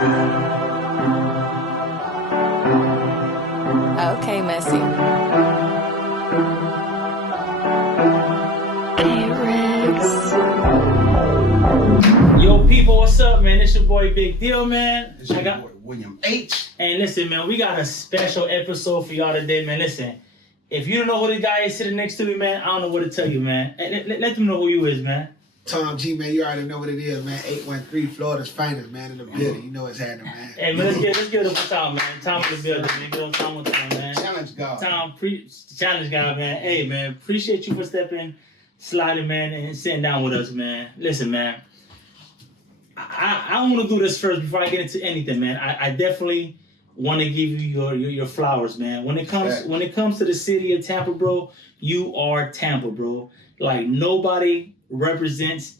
Okay, Messy. Hey, Rex. Yo, people, what's up, man? It's your boy Big Deal, man. It's your boy William H. And listen, man, we got a special episode for y'all today, man. Listen, if you don't know who the guy is sitting next to me, man, I don't know what to tell you, man. Let them know who you is, man. Tom G, man, you already know what it is, man. 813 Florida's finest, man, in the building. You know what's happening, man. Hey, man, let's give it up for Tom, man. Tom in the building, man. Give it up Tom one time, man. Challenge God. Challenge guy, man. Hey, man, appreciate you for sliding, man, and sitting down with us, man. Listen, man, I want to do this first before I get into anything, man. I definitely want to give you your flowers, man. When it comes to the city of Tampa, bro, you are Tampa, bro. Like, nobody represents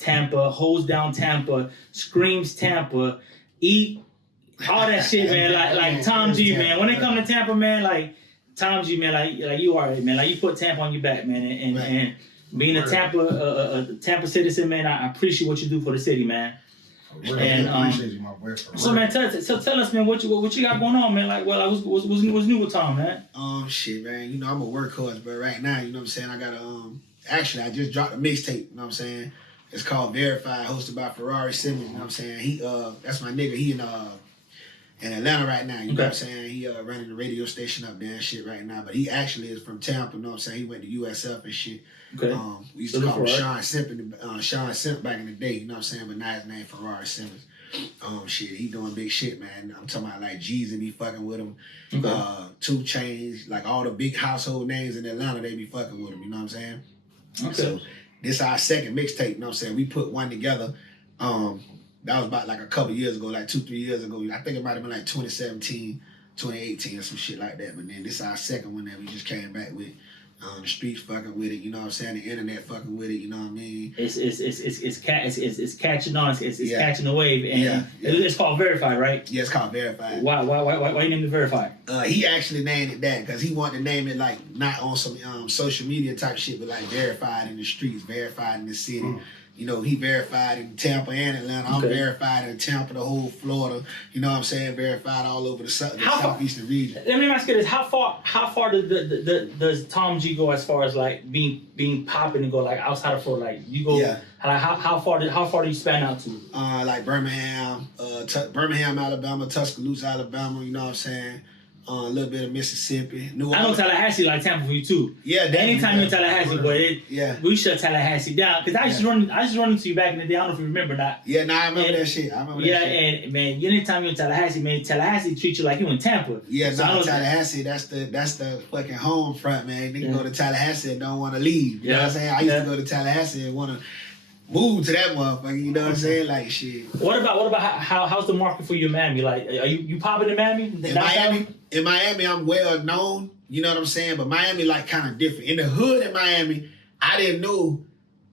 Tampa, holds down Tampa, screams Tampa, eat all that shit, man. Like Tom G, man. When it comes to Tampa, man, like Tom G, man, like you are it, man. Like you put Tampa on your back, man. And being a Tampa citizen, man, I appreciate what you do for the city, man. And appreciate you, my boy. So man, tell us, man, what you got going on, man? Like, what's new with Tom, man? Shit, man. You know I'm a workhorse, but right now, you know what I'm saying, I got actually I just dropped a mixtape. You know what I'm saying? It's called Verified, hosted by Ferrari Simmons. You know what I'm saying? He that's my nigga. He in Atlanta right now. You know what I'm saying? He running the radio station up there and shit right now. But he actually is from Tampa. You know what I'm saying? He went to USF and shit. Okay. We used to call him Sean Simp back in the day. You know what I'm saying? But now his name Ferrari Simmons. Shit, he doing big shit, man. I'm talking about like Jeezy be fucking with him. Okay. 2 Chainz, like all the big household names in Atlanta, they be fucking with him. You know what I'm saying? Okay. So this our second mixtape. You know what I'm saying? We put one together. That was about like a couple years ago, like 2-3 years ago. I think it might have been like 2017, 2018 or some shit like that. But then this is our second one that we just came back with. The streets fucking with it, you know what I'm saying? The internet fucking with it, you know what I mean? It's catching on, it's catching the wave, and it's called Verified, right? Yeah, it's called Verified. Why you named it Verified? He actually named it that because he wanted to name it like not on some social media type shit, but like verified in the streets, verified in the city. You know, he verified in Tampa and Atlanta. I'm verified in Tampa, the whole Florida. You know what I'm saying? Verified all over the southeastern region. Let me ask you this: How far does Tom G go as far as like being popping and go like outside of Florida? Like you go, how far do you span out to? Like Birmingham, Alabama, Tuscaloosa, Alabama. You know what I'm saying? A little bit of Mississippi. I know Tallahassee like Tampa for you too. Yeah, anytime you're in Tallahassee, but we shut Tallahassee down because I used to run into you back in the day. I don't know if you remember that. Yeah, I remember that shit. And man, anytime you're in Tallahassee, man, Tallahassee treats you like you in Tampa. Yeah, so Tallahassee, that's the fucking home front, man. Niggas go to Tallahassee and don't want to leave. You know what I'm saying? I used to go to Tallahassee and want to move to that motherfucker, you know what I'm saying? Like shit. What about how's the market for you in Miami? Like, are you popping in Miami? In Miami, I'm well known, you know what I'm saying? But Miami like kind of different. In the hood in Miami, I didn't know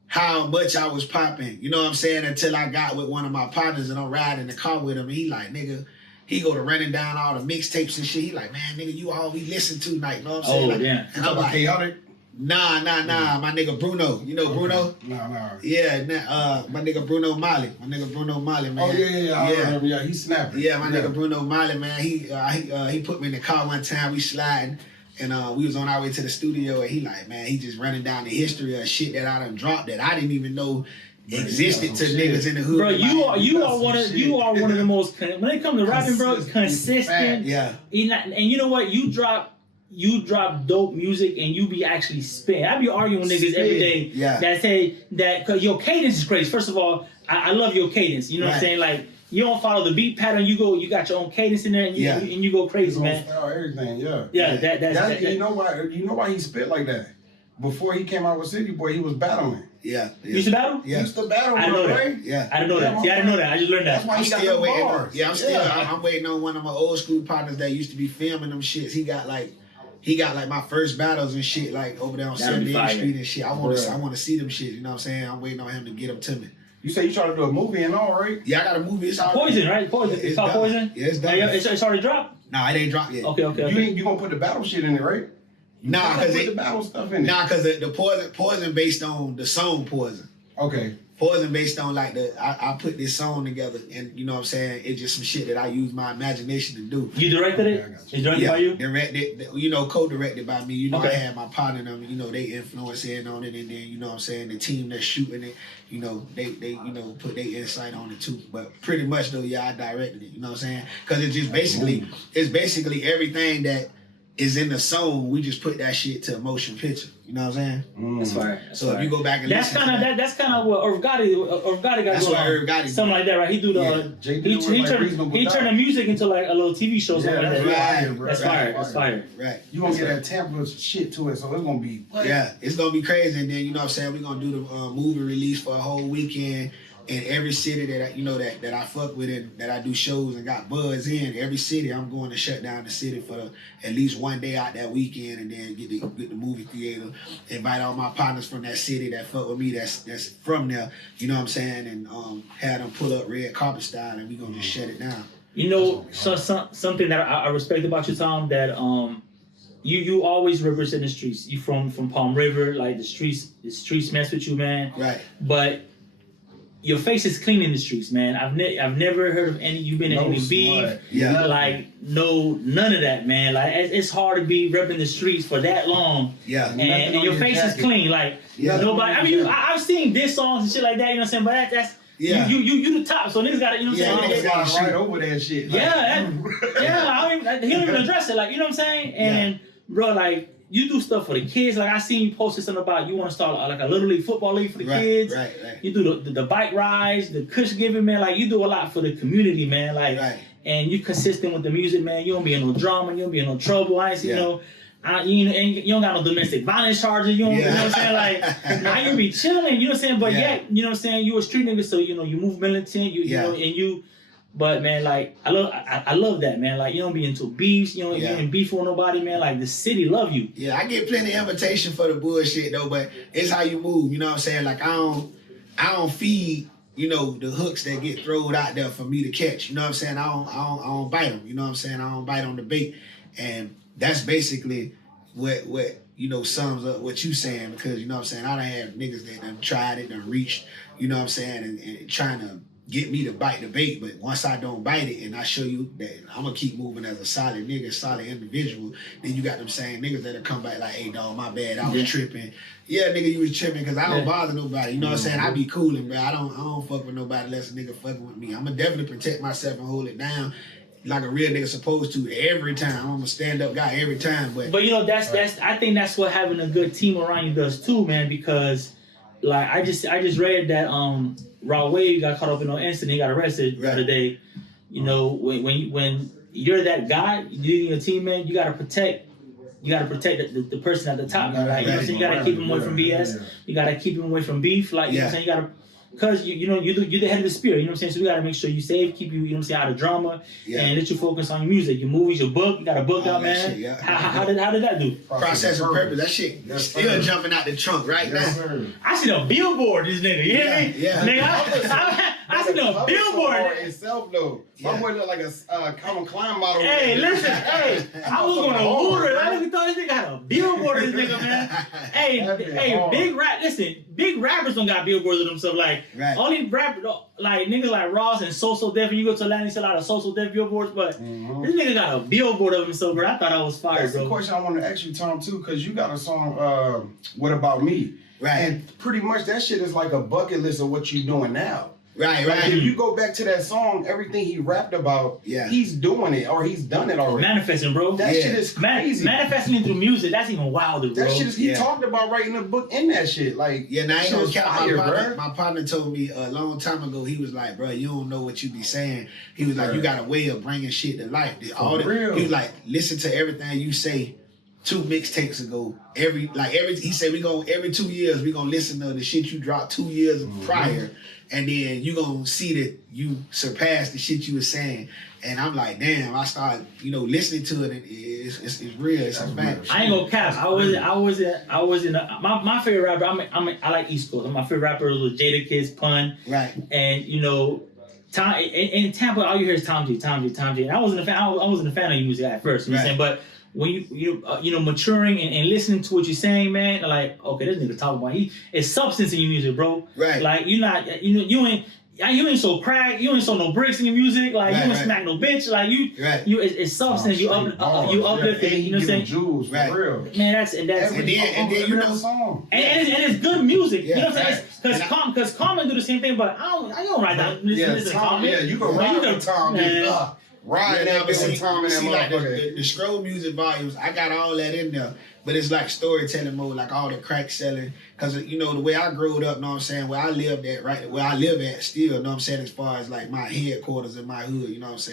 how much I was popping, you know what I'm saying? Until I got with one of my partners and I'm riding in the car with him. And he like, nigga, he go to running down all the mixtapes and shit. He like, man, nigga, you all we listen to tonight, you know what I'm saying? Oh, like, yeah. And I'm like, chaotic? Nah, my nigga Bruno. You know Bruno? Nah. Yeah, my nigga Bruno Mali. My nigga Bruno Mali, man. Oh, yeah. I remember, yeah, he's snapping. Yeah, my nigga Bruno Mali, man. He put me in the car one time, we sliding, and we was on our way to the studio, and he like, man, he just running down the history of shit that I done dropped that I didn't even know existed to niggas in the hood. Bro, you are one of the most, when it comes to rapping, bro, consistent. Yeah. And you know what? You drop dope music and you be actually spitting. I be arguing with niggas every day that say that cause your cadence is crazy. First of all, I love your cadence. You know what I'm saying? Like you don't follow the beat pattern. You got your own cadence in there and you go crazy, man. Style, everything, That's you know why he spit like that? Before he came out with City Boy, he was battling. Yeah. You used to battle? Yeah. He used to battle. I know that. Right? Yeah. I didn't know that. See, I didn't know that. I just learned that. That's why I'm he got still the waiting. bars. I'm waiting on one of my old school partners that used to be filming them shits. He got like my first battles and shit like over there on 78th Street and shit. I want to see them shit. You know what I'm saying? I'm waiting on him to get them to me. You say you trying to do a movie and all, right? Yeah, I got a movie. It's Poison, right? Poison. It's called Poison? Yeah, it's done. It's already dropped? Nah, it ain't dropped yet. Okay. You gonna put the battle shit in it, right? Nah, because the battle stuff in it. Nah, because the poison based on the song Poison. Okay. Poison based on like I put this song together and you know what I'm saying, it's just some shit that I use my imagination to do. You directed it? It's directed by you? Directed, you know, co-directed by me. You know, Okay. I had my partner them, you know, they influence in on it, and then you know what I'm saying, the team that's shooting it, you know, they you know put their insight on it too. But pretty much though, yeah, I directed it. You know what I'm saying? Because it's just basically everything that is in the song. We just put that shit to a motion picture. You know what I'm saying? That's fire. So if you go back and that's listen, kind of that's kind of what Irv Gotti got that's going what on. Irv Gotti do. Something like that, right? He do the he turned the music into like a little TV show, something like that. Right, That's fire. That's fire. Right. You gonna get that Tampa shit to it, so it's gonna be. Yeah, it's gonna be crazy, and then you know what I'm saying, we're gonna do the movie release for a whole weekend in every city that I, you know that I fuck with and that I do shows and got buzz in. Every city, I'm going to shut down the city for at least one day out that weekend, and then get the movie theater. Invite all my partners from that city that fuck with me, that's from there. You know what I'm saying, and have them pull up red carpet style, and we gonna just shut it down. You know, something that I respect about you, Tom, that you always represent the streets. You from Palm River, like the streets mess with you, man. Right. But your face is clean in the streets, man. I've never heard of any. You've been in any beef, Yeah. like none of that, man. Like it's hard to be repping the streets for that long. Yeah. And your face is clean, like nobody. I mean, I've seen diss songs and shit like that. You know what I'm saying? But that's Yeah. You the top, so niggas gotta, you know what I'm saying? Yeah, niggas Fly right over that shit. Like, He don't even address it, like, you know what I'm saying? And bro, like, you do stuff for the kids. Like, I seen you posted something about you want to start like a little league football league for the kids. Right. You do the bike rides, the kush giving, man. Like, you do a lot for the community, man. Like, and you consistent with the music, man. You don't be in no drama. You don't be in no trouble. I ain't see you don't got no domestic violence charges. You don't, you know what I'm saying? Like, now you be chilling. You know what I'm saying? But yet, you know what I'm saying? You a street nigga, so you know you move militant. You know, and you. But man, like I love that, man. Like you don't be into beefs, you ain't beef with nobody, man. Like the city love you. Yeah, I get plenty of invitation for the bullshit though, but it's how you move. You know what I'm saying? Like I don't feed, you know, the hooks that get thrown out there for me to catch. You know what I'm saying? I don't bite them. You know what I'm saying? I don't bite on the bait, and that's basically what you know sums up what you saying, because you know what I'm saying, I done have niggas that done tried it, done reached, you know what I'm saying, and trying to get me to bite the bait, but once I don't bite it and I show you that I'm gonna keep moving as a solid nigga, solid individual, then you got them same niggas that'll come back like, hey dog, my bad, I was tripping. Yeah, nigga, you was tripping because I don't bother nobody. You know what I'm saying? I be cooling, bro. I don't fuck with nobody unless a nigga fucking with me. I'm gonna definitely protect myself and hold it down like a real nigga supposed to every time. I'm a stand up guy every time. But you know that's I think that's what having a good team around you does too, man. Because like I just read that Raw Wade got caught up in an incident. He got arrested the other day. You know, when you're that guy, you're your team, man. You gotta protect the person at the top. Like, you know what I'm saying? You gotta keep him away from BS. You gotta keep him away from beef. Like, you know what I'm saying? You gotta, because you're the head of the spear. You know what I'm saying? So we gotta make sure you safe, keep you know what I'm saying, out of drama, and let you focus on your music, your movies, your book. You got a book out, man. Shit, how did that do? Process and purpose. That shit still jumping out the trunk right now. Sir. I seen a billboard, this nigga. You hear me? Yeah. Nigga, I seen a billboard. Itself though, my boy look like a Calvin Klein model. Hey, listen, I was gonna order. I nigga thought this nigga had a billboard, this nigga, man. Hey, big rappers don't got billboards of themselves. Like, only rappers, like niggas like Ross and So Def, you go to Atlanta, you see a lot of So Def billboards, but this nigga got a billboard of himself, bro. I thought I was fired, That's bro. the question I want to ask you, Tom, too, because you got a song, What About Me? Right. And pretty much that shit is like a bucket list of what you doing now. Right. Like if you go back to that song, everything he rapped about, he's doing it or he's done it already. Manifesting, bro. That shit is crazy. Manifesting it through music, that's even wilder, bro. That shit is, he talked about writing a book in that shit. Like, now I ain't gonna count. bro. My partner told me a long time ago, he was like, bro, you don't know what you be saying. He was like, you got a way of bringing shit to life. He was like, listen to everything you say 2 mixtapes ago. He said every 2 years we gonna listen to the shit you dropped 2 years prior, and then you gonna see that you surpassed the shit you was saying. And I'm like, damn, I started, listening to it, and it's real. It's a fact. I ain't gonna cap. I was in my favorite rapper. I like East Coast. My favorite rapper was Jada Kiss, Pun. Right. And Tom in Tampa, all you hear is Tom G. And I wasn't a fan. I wasn't a fan of your music at first. You know what I'm saying? But when you maturing and listening to what you're saying, man, like, okay, this nigga talking about it's substance in your music, bro. Right. Like you ain't so crack, you ain't so no bricks in your music, like you ain't smack no bitch, like it's substance. You uplifting, you know what I'm saying? Jewels, right. For real. Man, that's and then you know, song. And it's good music. Yeah, you know what I'm saying? Because Common do the same thing, but I don't write down. Listen to Common. Yeah, you can ride with Tom. Right now, Tom and like the scroll music volumes, I got all that in there. But it's like storytelling mode, like all the crack selling. Because, you know, the way I grew up, know what I'm saying, where I lived at, right, where I live at still, know what I'm saying, as far as like my headquarters in my hood, you know what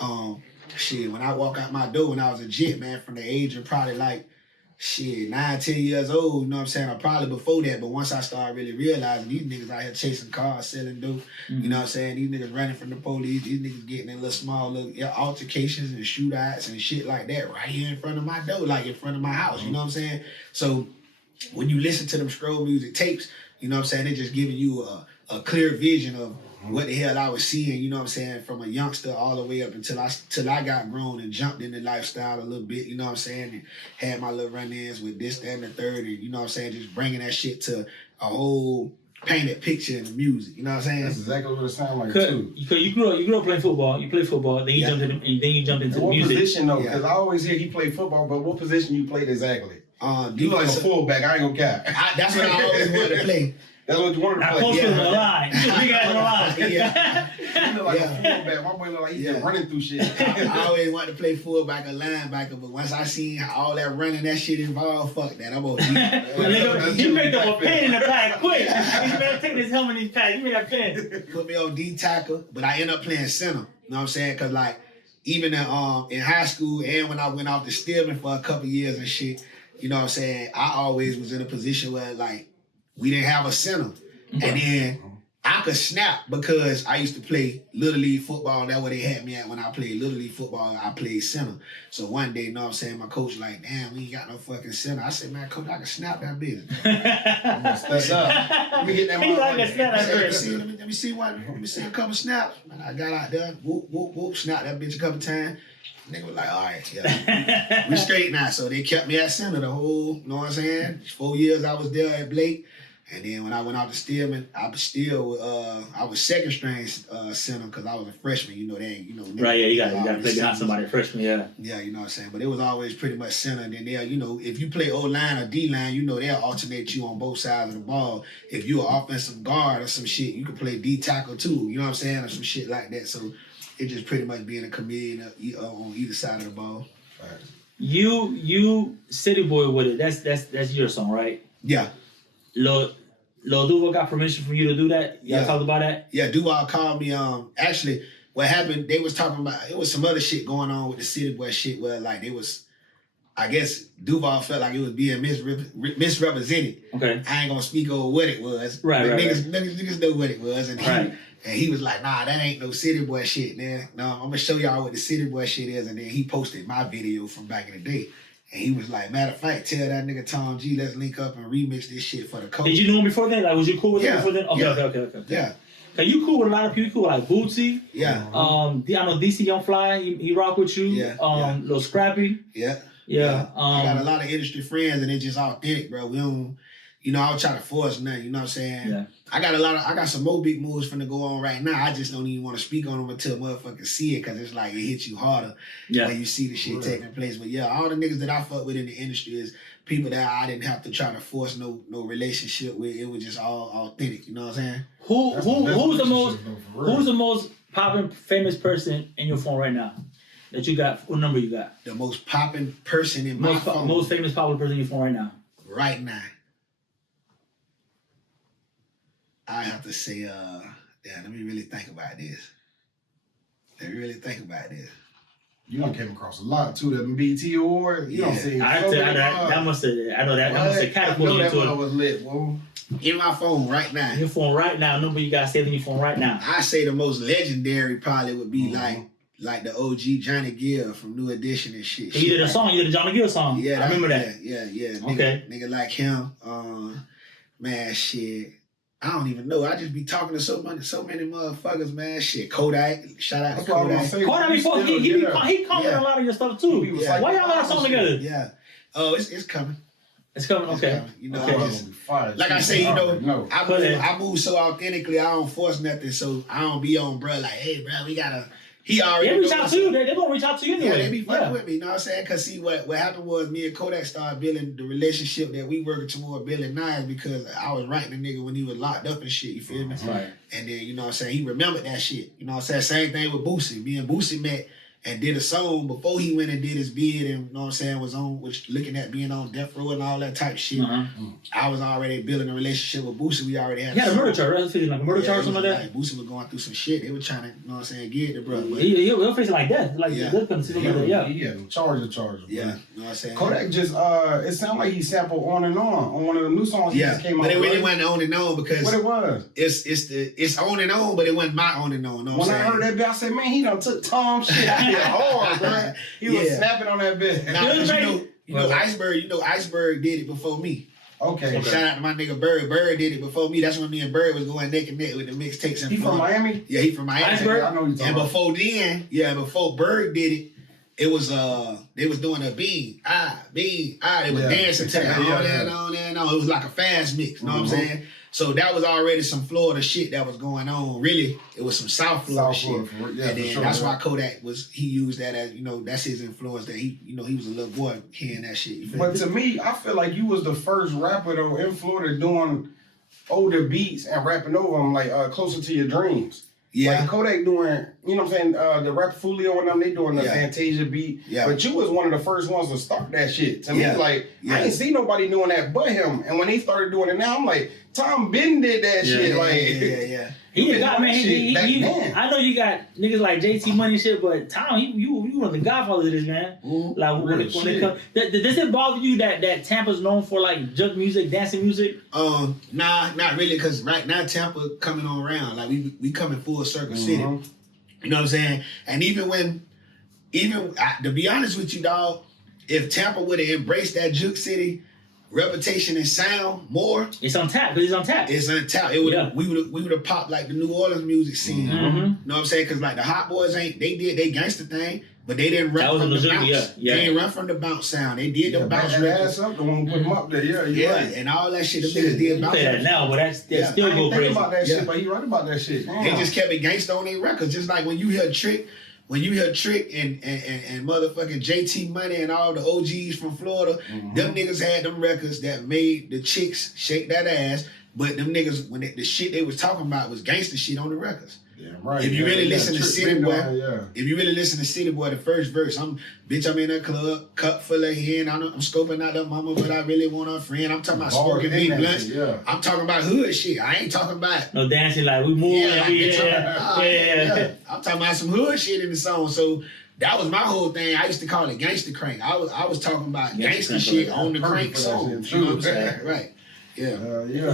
I'm saying? When I walk out my door when I was a jit, man, from the age of probably like, 9, 10 years old, you know what I'm saying? Or probably before that, but once I started really realizing these niggas out here chasing cars, selling dope, you know what I'm saying? These niggas running from the police, these niggas getting in little small altercations and shootouts and shit like that right here in front of my door, like in front of my house, you know what I'm saying? So when you listen to them scroll music tapes, you know what I'm saying? They're just giving you a clear vision of what the hell I was seeing, you know what I'm saying, from a youngster all the way up until I got grown and jumped in the lifestyle a little bit, you know what I'm saying, and had my little run-ins with this, that, and the third, and you know what I'm saying, just bringing that shit to a whole painted picture in the music, you know what I'm saying? That's exactly what it sounds like too. Because you grew up playing football, you played football, then you jumped into what music. What position though? Because I always hear he played football, but what position you played exactly? You like a fullback, I ain't gonna cap. That's what I always wanted to play. That's what you wanted to play. I posted on the line. You big ass on the line. You look like a fullback. My boy look like he's just running through shit. I always wanted to play fullback or linebacker, but once I seen how all that running, that shit involved, fuck that. I'm gonna He picked up a pen in the pack quick. He's better take this helmet in his pack. Give me that pen. Put me on D tackle, but I end up playing center. You know what I'm saying? Cause like even in high school and when I went off to Stillman for a couple years and shit, you know what I'm saying? I always was in a position where like we didn't have a center. And then I could snap because I used to play Little League football. That's where they had me at when I played Little League football. I played center. So one day, you know what I'm saying, my coach like, damn, we ain't got no fucking center. I said, man, coach, I can snap that bitch. I'm gonna step up. Let me get that one. Let me see a couple snaps. Man, I got out there, whoop, whoop, whoop, snapped that bitch a couple times. Nigga was like, all right, yeah. We straight now. So they kept me at center the whole, you know what I'm saying? 4 years I was there at Blake. And then when I went out to Stillman, I was second string center because I was a freshman. You know, they ain't, you know. Right, yeah, you got to play behind somebody freshman, yeah. Yeah, you know what I'm saying? But it was always pretty much center. And then they'll, you know, if you play O-line or D-line, you know, they'll alternate you on both sides of the ball. If you're an offensive guard or some shit, you can play D-tackle too. You know what I'm saying? Or some shit like that. So it just pretty much being a chameleon on either side of the ball. Right. You City Boy with it. That's your song, right? Yeah. Lil Duval got permission from you to do that? Y'all talked about that? Yeah, Duval called me. Actually, what happened, they was talking about, it was some other shit going on with the City Boy shit where, like, it was, I guess Duval felt like it was being misrepresented. Okay. I ain't gonna speak over what it was. Right, niggas know what it was. And he was like, nah, that ain't no City Boy shit, man. No, I'm gonna show y'all what the City Boy shit is. And then he posted my video from back in the day. And he was like, matter of fact, tell that nigga Tom G, let's link up and remix this shit for the coach. Did you know him before then? Like, was you cool with him before then? Okay. Yeah. Cause you cool with a lot of people. You cool with like Bootsy. Yeah. I know DC Young Fly. He rock with you. Yeah. Lil Scrappy. Yeah. I got a lot of industry friends and it's just authentic, bro. We don't, you know, I don't try to force nothing. You know what I'm saying? Yeah. I got some more big moves finna go on right now. I just don't even want to speak on them until motherfuckers see it, cause it's like it hits you harder when you see the shit taking place. But yeah, all the niggas that I fuck with in the industry is people that I didn't have to try to force no relationship with. It was just all authentic. You know what I'm saying? Who's the most popping famous person in your phone right now that you got? What number you got? The most popping person in my phone. Most famous popular person in your phone right now. Right now. I have to say, let me really think about this. You done came across a lot too. That BT Award. You don't see. That must have catapulted you to it. That was lit, whoa. In my phone right now. Your phone right now. Number you got saved in your phone right now. I say the most legendary probably would be like the OG Johnny Gill from New Edition and shit. He did a song. You did a Johnny Gill song. Yeah, I remember that. Yeah. Okay. Nigga like him. Man, shit. I don't even know. I just be talking to so many motherfuckers, man. Shit, Kodak. Shout out to Kodak. Kodak before he commented a lot of your stuff too. Yeah. Why y'all got a song together? Yeah. Oh, it's coming. It's coming. Okay. Coming. You know, okay. Like I say, you know, I move so authentically. I don't force nothing, so I don't be on, bro. Like, hey, bro, we gotta. He already. They reach out to you. They gonna reach out to you anyway. Yeah, they be fucking with me. You know what I'm saying? Cause see, what happened was me and Kodak started building the relationship that we working toward building nice because I was writing a nigga when he was locked up and shit. You feel me? Right. And then you know what I'm saying, he remembered that shit. You know what I'm saying? Same thing with Boosie. Me and Boosie met and did a song before he went and did his bid and you know what I'm saying, was looking at being on death row and all that type of shit. I was already building a relationship with Boosie. We already had a murder charge, right? Like a murder charge or something like that? Like Boosie was going through some shit. They were trying to, you know what I'm saying, get the brother. He'll face it like death. Like death comes to him. Yeah, charge. Yeah, you know what I'm saying? Kodak just, it sounded like he sampled On and On one of the new songs he just came out with. But it really wasn't On and On because what it was? It's On and On, but it wasn't my On and On. Know what when I'm I heard that bit, I said, man, he done took Tom shit out here hard, bro. He was snapping on that bit. Nah, you know, Iceberg did it before me. Okay. Shout out to my nigga Bird. Bird did it before me. That's when me and Bird was going neck and neck with the mixtapes. He from Miami? Yeah, he from Miami. Iceberg? I know you talking and about. before then, before Bird did it, it was they was doing a bean. They was dancing to that on and on. It was like a fast mix. You know what I'm saying? So that was already some Florida shit that was going on. Really, it was some South Florida shit. And then that's why Kodak he used that as, you know, that's his influence that he was a little boy hearing that shit. But to me, I feel like you was the first rapper though in Florida doing older beats and rapping over them, like Closer to Your Dreams. Yeah. Like Kodak doing, you know what I'm saying, the Rap Fulio and them, they doing the Fantasia beat. Yeah. But you was one of the first ones to start that shit. To me, like, I ain't see nobody doing that but him. And when he started doing it now, I'm like, Tom Ben did that shit. Like, He got, man, I know you got niggas like JT Money and shit, but Tom, you one of the godfathers of this, man. Like when it comes, does it bother you that Tampa's known for like junk music, dancing music? Nah, not really, cause right now Tampa coming on around, like we coming full circle city. You know what I'm saying? And even to be honest with you, dog, if Tampa would have embraced that juke city reputation and sound more, it's on tap. Because it's on tap. It's on tap. We would have popped like the New Orleans music scene. You know what I'm saying? Because like the Hot Boys they did they gangster thing, but they didn't run from the bounce. They didn't run from the bounce sound. They did the bounce records. Ass up, the one who put them up there. Right. And all that shit. The niggas did bounce. Say that now, but that's still go crazy. About that shit, but he right about that shit. They just kept it gangster on their records, just like when you hear Trick. When you hear Trick and motherfucking JT Money and all the OGs from Florida, them niggas had them records that made the chicks shake that ass. But them niggas, when the shit they was talking about was gangster shit on the records. Yeah, right. If you really listen to City Boy, if you really listen to City Boy, the first verse, I'm in a club, cup full of hen, I'm scoping out the mama, but I really want a friend. I'm talking about smoking big blunts. I'm talking about hood shit. I ain't talking about no dancing like we move. I'm talking about some hood shit in the song. So that was my whole thing. I used to call it gangster crank. I was talking about gangster shit on the crank song. You know what I'm saying? Right. Yeah.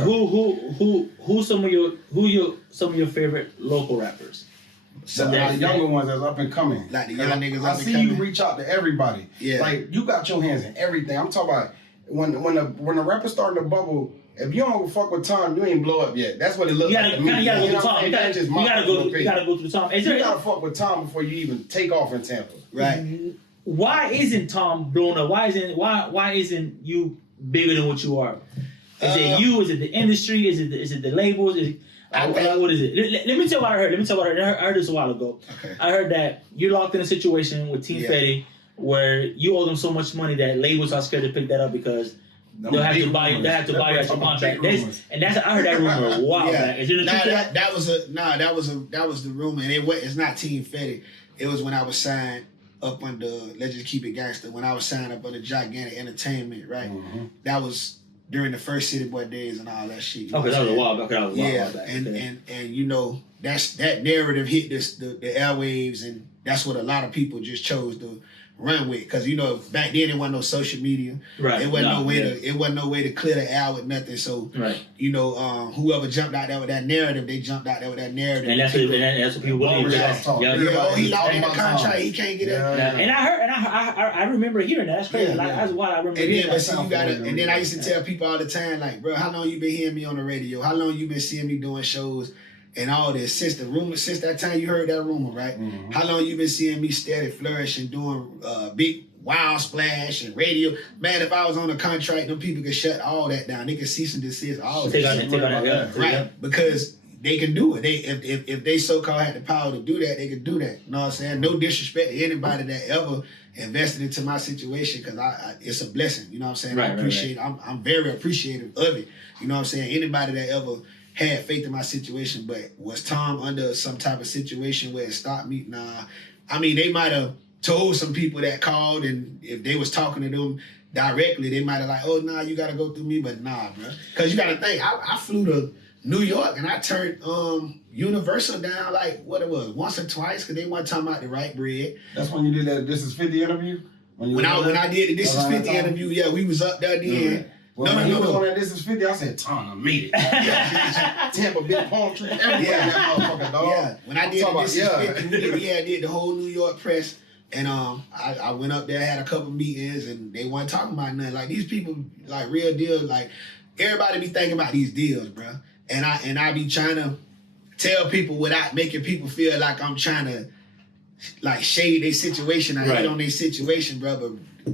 Who some of your favorite local rappers? Some of the younger ones that's up and coming. Like the young niggas I up and see coming. you reach out to everybody. Yeah. Like you got your hands in everything. I'm talking about when the rapper starting to bubble. If you don't fuck with Tom, you ain't blow up yet. That's what it looks like to me. You gotta go to Tom. You gotta go through Tom. You gotta fuck with Tom before you even take off in Tampa. Right. Why isn't Tom blown up? Why isn't you bigger than what you are? Is it you? Is it the industry? Is it the labels? What is it? Let me tell you what I heard. I heard this a while ago. Okay. I heard that you're locked in a situation with Team Fetty where you owe them so much money that labels are scared to pick that up because they'll have to buy you out your contract. I heard that rumor a while back. Is there the truth? That was the rumor, and it's not Team Fetty. It was when I was signed up under, let's just keep it gangster. When I was signed up under Gigantic Entertainment, right? That was during the first City Boy days and all that shit. Okay, that was a while back. And you know, that narrative hit the airwaves, and that's what a lot of people just chose to run with. Because back then there wasn't no social media. Right. It wasn't no way to clear the air with nothing. So whoever jumped out there with that narrative, they jumped out there with that narrative. And that's what people believe. He lost in the contract. He can't get it. And I remember hearing that. That's crazy. That's why I remember. And then I used to tell people all the time, like, bro, how long you been hearing me on the radio? How long you been seeing me doing shows? And all this, since that time you heard that rumor, right? Mm-hmm. How long you been seeing me steady flourish and doing big wild splash and radio? Man, if I was on a contract, them people could shut all that down. They could cease and desist all that. Right? Because they can do it. If they so-called had the power to do that, they could do that. You know what I'm saying? No disrespect to anybody that ever invested into my situation, because it's a blessing. You know what I'm saying? I appreciate it. I'm very appreciative of it. You know what I'm saying? Anybody that ever had faith in my situation, but was Tom under some type of situation where it stopped me? Nah. I mean, they might have told some people that called, and if they was talking to them directly, they might have like, oh, nah, you got to go through me, but nah, bro. Because you got to think, I flew to New York, and I turned Universal down like, what it was, once or twice, because they weren't talking about the right bread. That's when you did that This Is 50 interview? When I did the This Is 50 interview, yeah, we was up there then. Well, when you was on that This Is 50, I said, Tom, I made it. Tampa, big palm tree, everything. That motherfucker, dog. Yeah, when I did This Is 50, I did the whole New York press, and I went up there, had a couple meetings, and they weren't talking about nothing. Like, these people, like, real deals, like, everybody be thinking about these deals, bro. And I be trying to tell people without making people feel like I'm trying to, like, shade their situation. I hate on their situation, bro, but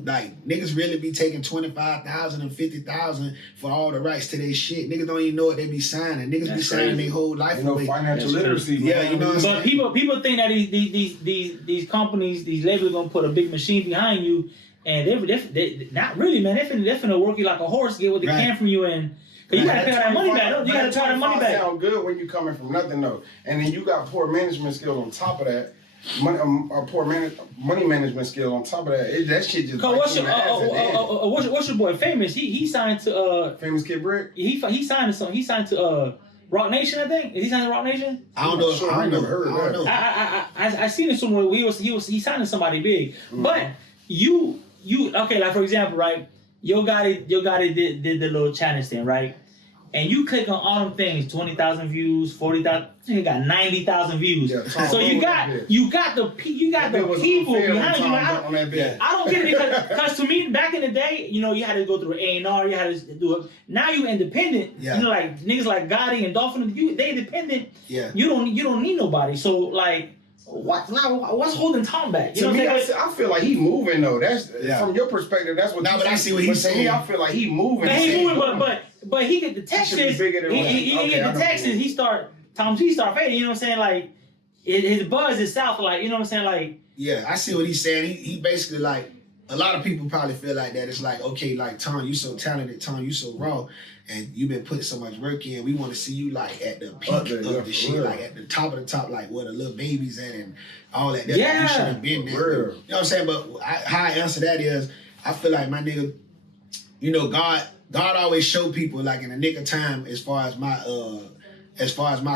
like, niggas really be taking $25,000 and $50,000 for all the rights to their shit. Niggas don't even know what they be signing. Niggas be signing their whole life away. Financial literacy, man. Yeah, you know what I'm saying? But people think that these companies, these labels, gonna put a big machine behind you, and they not really, man. They're finna work you like a horse, get what they can from you, and you gotta pay all that money back. You gotta pay that money back. Sound good when you coming from nothing though, and then you got poor management skills on top of that. Money management skills on top of that. That shit just. What's your boy Famous? He signed to Famous Kid Brick. He signed to Rock Nation, I think. Is he signed to Rock Nation? I don't know. I never heard of that. I seen it somewhere. He signed to somebody big. Mm-hmm. But you okay? Like, for example, right? Yo Gotti did the little challenge thing, right? And you click on all them things, 20,000 views, 40,000. You got 90,000 views. Yeah, so you got the people behind you. I don't get it because to me back in the day, you had to go through A&R, you had to do it. Now you independent. Yeah. Like niggas like Gotti and Dolphin, they independent. Yeah. You don't need nobody. So like. What's holding Tom back? To me, I feel like he moving though. That's from your perspective. That's what. No, but I see what he's saying. To me, I feel like he moving. Man, he moving, but he get the Texas. He get the Texas. He start fading. You know what I'm saying? Like his buzz is south. Like, you know what I'm saying? Like, yeah, I see what he's saying. He basically, like, a lot of people probably feel like that. It's like, okay, like, Tom, you so talented. Tom, you so raw. And you've been putting so much work in. We want to see you like at the peak of the shit, like at the top of the top, like where the little babies at and all that. You should have been there. You know what I'm saying? But how I answer that is, I feel like my nigga, God always show people like in the nick of time as far as my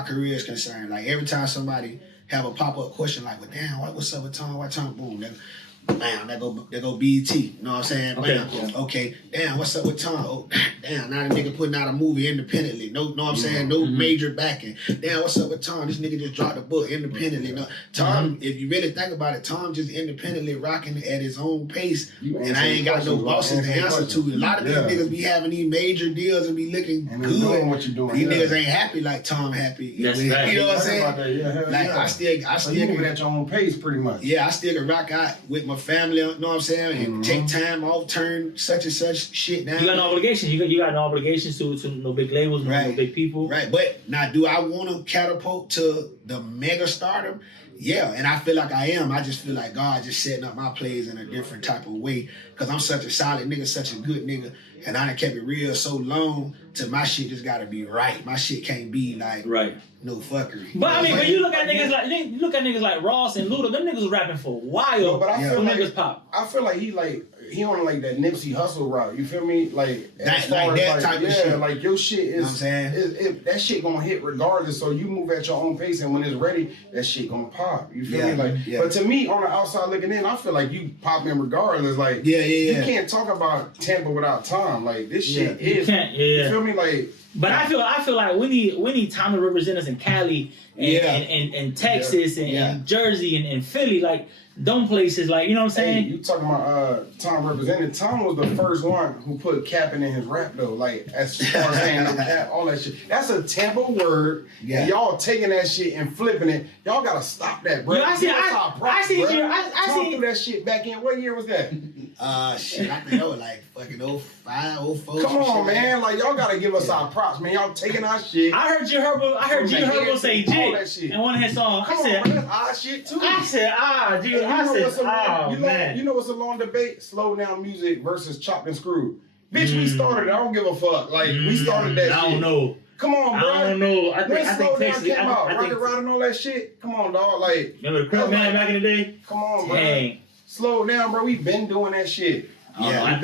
career is concerned. Like every time somebody have a pop-up question like, well, damn, what's up with Tom? Why Tom? Boom. Bam, there go BET. You know what I'm saying? Bam. Okay. Damn, what's up with Tom? Oh, damn, now the nigga putting out a movie independently. No, know what I'm saying? No major backing. Damn, what's up with Tom? This nigga just dropped a book independently. No, Tom, if you really think about it, Tom just independently rocking at his own pace. And I ain't got no bosses to answer to. A lot of these niggas be having these major deals and be looking and good. Doing what you're doing. These niggas ain't happy like Tom happy. That's right. You know what I'm saying? Like I still you moving at your own pace pretty much. Yeah, I still can rock out with my family, you know what I'm saying? And take time off, turn such and such shit down. You got no obligations. You got no obligations to no big labels, no big people. Right. But now, do I want to catapult to the mega stardom? Yeah, and I feel like I am. I just feel like God just setting up my plays in a different type of way because I'm such a solid nigga, such a good nigga. And I done kept it real so long till my shit just gotta be right. My shit can't be like no fuckery. But I mean, when you look at niggas like Ross and Luda, them niggas was rapping for a while. No, but I feel like niggas pop. I feel like he on like that Nipsey Hussle route. You feel me? Like that type of shit. Like your shit is. You know what I'm saying? That shit gonna hit regardless. So you move at your own pace, and when it's ready, that shit gonna pop. You feel me? Like, but to me, on the outside looking in, I feel like you popping regardless. Like, you can't talk about Tampa without Tom. Like this shit is. You can't. You feel me? Like. But I feel like we need Tom to represent us in Cali and Texas and Jersey and Philly, like them places, like, you know what I'm saying? Hey, you talking about Tom represented. Tom was the first one who put capping in his rap though, like as far as saying no cap, all that shit. That's a Tampa word. Yeah. And y'all taking that shit and flipping it. Y'all gotta stop that, bro. I see Tom threw that shit back in. What year was that? Shit, I think that was like fucking 05, 04. Come on, man. Like, y'all gotta give us our props, man. Y'all taking our shit. I heard G Herbo say Jit in one of his songs. Come on, man. That's our shit, too. I said, G. You know what's a long debate? Slow down music versus chopped and screwed. Bitch, we started it. I don't give a fuck. Like, we started that shit. I don't know. Come on, bro. I don't know. I think Texas came out. Rocket Ride and all that shit. Come on, dog. Like, remember the Crip Man back in the day? Come on, bro. Slow down, bro. We been doing that shit. Yeah, I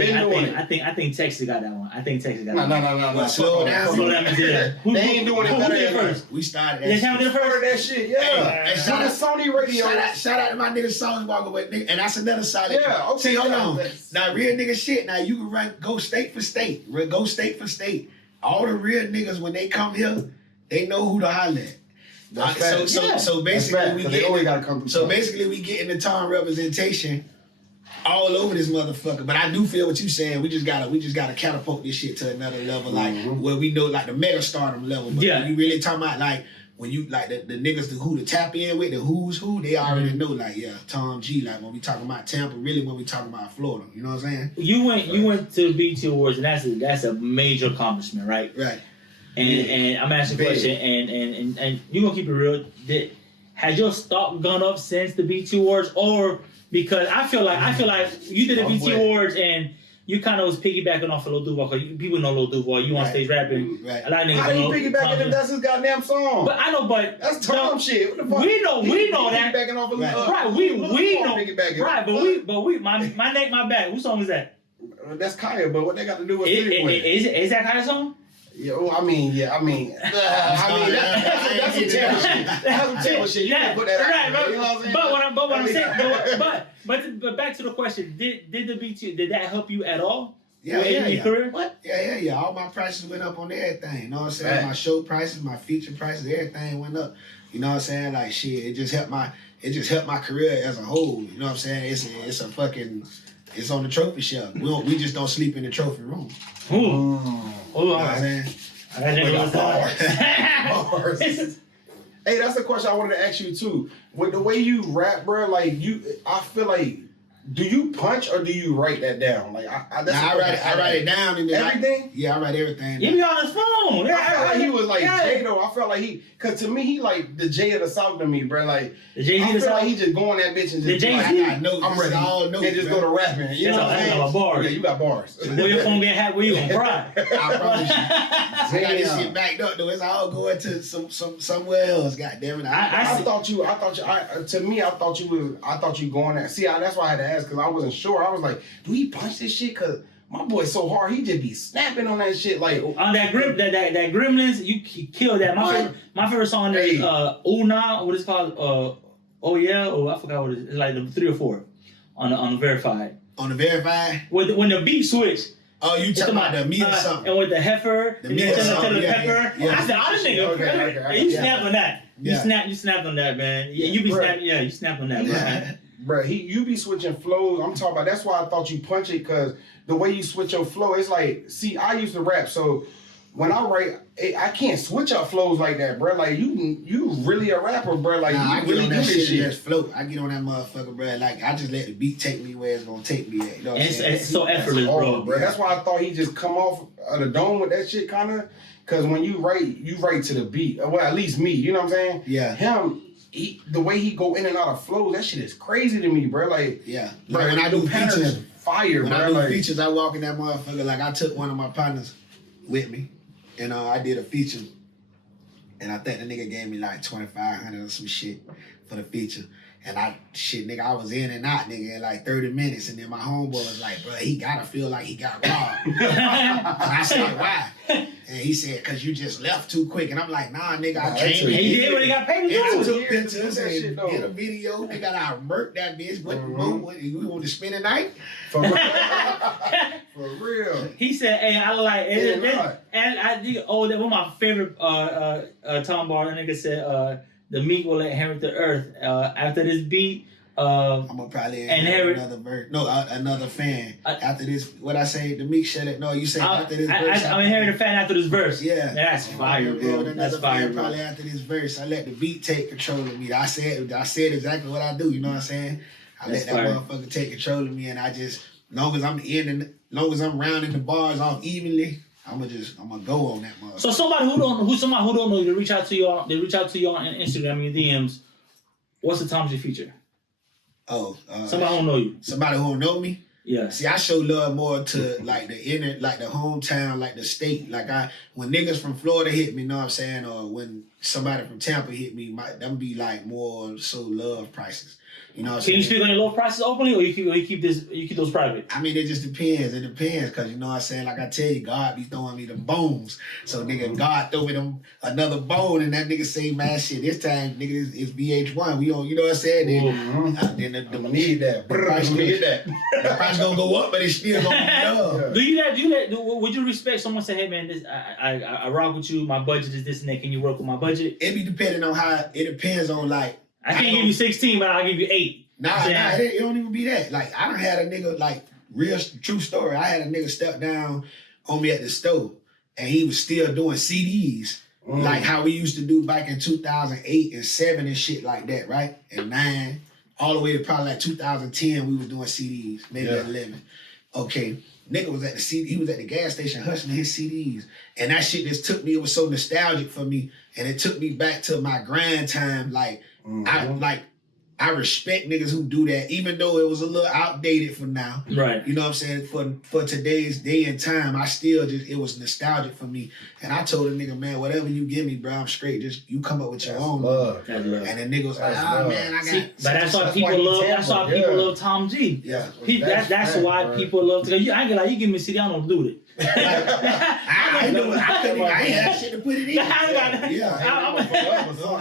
think Texas got that one. I think Texas got that one. No. Slow down. They ain't doing it better than first. We started that shit. They started that shit, yeah. Hey, shout out Sony Radio. Shout out to my nigga Sony Walker, and that's another side. Yeah, okay. See, hold on. Now, real nigga shit, now you can go state for state. Go state for state. All the real niggas, when they come here, they know who to holler at. So basically, we getting the Tom representation all over this motherfucker. But I do feel what you saying. We just gotta catapult this shit to another level, like where we know like the mega stardom level. But when you really talking about like when you like the niggas who to tap in with, the who's who, they already know like Tom G. Like when we talking about Tampa, really when we talking about Florida, you know what I'm saying? You went to the BT Awards, and that's a major accomplishment, right? Right. And I'm asking a question, and you gonna keep it real. Has your stock gone up since the BT Awards, or because I feel like you did the BT Awards and you kind of was piggybacking off of Lil Duval, because people know Lil Duval. You on stage rapping. Right. A lot of niggas how do you piggyback if that's his goddamn song? But I know, that's Tom shit. What the fuck? We know that. Piggybacking off of right. We know. Right, but we my neck, my back. Whose song is that? That's Kaya, but what they got to do with it? Is that Kaya's song? Yeah, well, I mean, that's some Tampa shit. That's some Tampa shit. You can put that out. Right, you know what I'm saying? But back to the question: Did the BT that help you at all? Yeah. Career? What? Yeah. All my prices went up on everything. You know what I'm saying? Right. My show prices, my feature prices, everything went up. You know what I'm saying? Like shit, it just helped my career as a whole. You know what I'm saying? It's on the trophy shelf. We just don't sleep in the trophy room. Ooh. You know what I'm saying? Bars. Hey, that's the question I wanted to ask you too. With the way you rap, bro, like I feel like, do you punch or do you write that down? Like I write it down and then everything. I write everything. He be on his phone. I felt like he was like Jay though. I felt like cause to me he like the Jay of the South to me, bro. Like the Jay-Z I feel like he just going that bitch and just I'm ready. And just go to rapping. You know what I'm saying? Bars. Yeah, you got bars. Where your phone get hacked? Where you gonna cry? I promise you. I got this shit backed up though. It's all going to somewhere else. God damn it. I thought you going that. See, that's why I had to ask, because I wasn't sure. I was like, do he punch this shit? Because my boy's so hard, he just be snapping on that shit. Like on that Gremlins, you killed that. My favorite song is Una, what is it called? Oh yeah, I forgot what it is. It's like the 3 or 4 on the Verified. On the Verified? When the beat switch. Oh, you talking about the meat or something? And with the heifer, the meat or something, the pepper. Yeah. I said, this nigga, okay. You snapped on that. You snapped on that, man. Yeah, you be snapping. Yeah, you snapped on that, man. Bro, you be switching flows. I'm talking about. That's why I thought you punch it, because the way you switch your flow, it's like, see, I used to rap, so when I write, I can't switch up flows like that, bro. Like you really a rapper, bro. Like I really get on that shit and just float. I get on that motherfucker, bro. Like I just let the beat take me where it's gonna take me at. You know what I'm saying? It's so effortless, bro. That's why I thought he just come off of the dome with that shit, kind of. Because when you write to the beat. Well, at least me. You know what I'm saying? Yeah. Him. The way he go in and out of flows, that shit is crazy to me, bro. Like, bro, when I do features, fire, when bro. I do Like, features, I walk in that motherfucker. Like, I took one of my partners with me, and I did a feature. And I think the nigga gave me like $2,500 or some shit for the feature. And I was in and out, nigga, in like 30 minutes. And then my homeboy was like, bro, he gotta feel like he got robbed. And I said, why? And he said, cause you just left too quick. And I'm like, nah, nigga, I came. He did when he got paid to And I do. took pictures and did a video. Nigga, I murked that bitch. What, we want to spend the night? for real. For real. He said, "Hey, I like it." And I think, that one of my favorite Tom Bar. That nigga said, "The meat will inherit the earth." After this beat, I'm gonna probably inherit another verse. No, another fan. After this, what I say, the meat shut it. No, you say after this verse. I'm inheriting a fan after this verse. Yeah, that's fire, bro. That's fire, bro. Probably after this verse, I let the beat take control of me. I said exactly what I do. You know what I'm saying? I let that motherfucker take control of me, and I just, long as I'm rounding the bars off evenly, I'm gonna go on that motherfucker. So somebody who don't know, they reach out to you on Instagram, your DMs. What's the Tom G feature? Somebody who don't know you. Somebody who don't know me. Yeah. See, I show love more to like the hometown, like the state. Like when niggas from Florida hit me, know what I'm saying, or when somebody from Tampa hit me, them be like more so love prices. You know what I'm saying? Can you speak on your low prices openly, or you keep those private? I mean, it just depends. It depends, cause you know what I'm saying. Like I tell you, God be throwing me the bones. So nigga, God throw me them another bone, and that nigga say, man, shit, this time, nigga, it's VH1. We on, you know what I'm saying? Then the need that. The price gonna go up, but it's still gonna be love. Would you respect someone say, hey man, this I rock with you. My budget is this and that. Can you work with my budget? It be depending on how. It depends on like. I can't give you 16, but I'll give you 8. Nah, it don't even be that. Like, I done had a nigga, like, real true story. I had a nigga step down on me at the store, and he was still doing CDs, like how we used to do back in 2008 and 7 and shit like that, right? And 9, all the way to probably like 2010, we was doing CDs, maybe 11. Okay, nigga was at he was at the gas station hustling his CDs, and that shit just took me. It was so nostalgic for me, and it took me back to my grind time, like. I respect niggas who do that, even though it was a little outdated for now. Right. You know what I'm saying? For today's day and time, I still it was nostalgic for me. And I told the nigga, man, whatever you give me, bro, I'm straight. Just you come up with your own love. And the nigga was like, man, I got. But that's why people love. That's why people love Tom G. Yeah. That's why people love. I ain't gonna lie. You give me a CD, I don't do it. I ain't had shit to put it in. I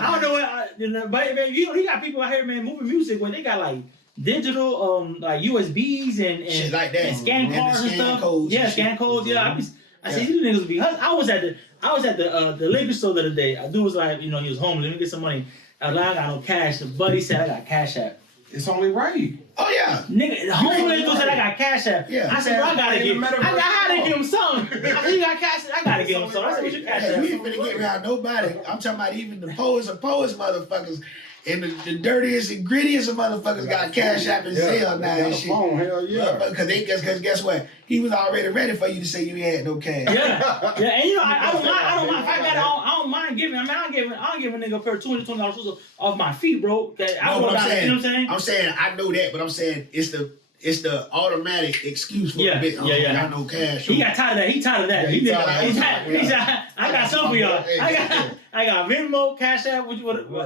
don't know what. But man, he got people out here, man, moving music where they got like digital, like USBs and shit like that, and scan cards and stuff. Codes scan codes. Yeah, I see these niggas be. I was at the liquor store the other day. A dude was like, he was homeless. Let me get some money. I got no cash. The buddy said I got Cash App. It's only right. Oh yeah, nigga. The homeless dude said I got Cash App. Yeah. I said, bro, I had to give him something. I said, you got Cash App. I gotta give him something. I said, what's your Cash App? We ain't finna get around nobody. I'm talking about even the poets motherfuckers. And the dirtiest and grittiest of motherfuckers got Cash App and Zelle now and shit. Phone, hell yeah. Because guess what? He was already ready for you to say you had no cash. Yeah. And I don't mind. If I got it, I don't mind giving. I mean, I'll give a nigga a pair of $220 off my feet, bro. You know what I'm saying? I'm saying I know that, but I'm saying it's the automatic excuse for the bitch. I got no cash. He got tired of that. He tired of that. He said, I got something for y'all. I got Venmo, Cash App,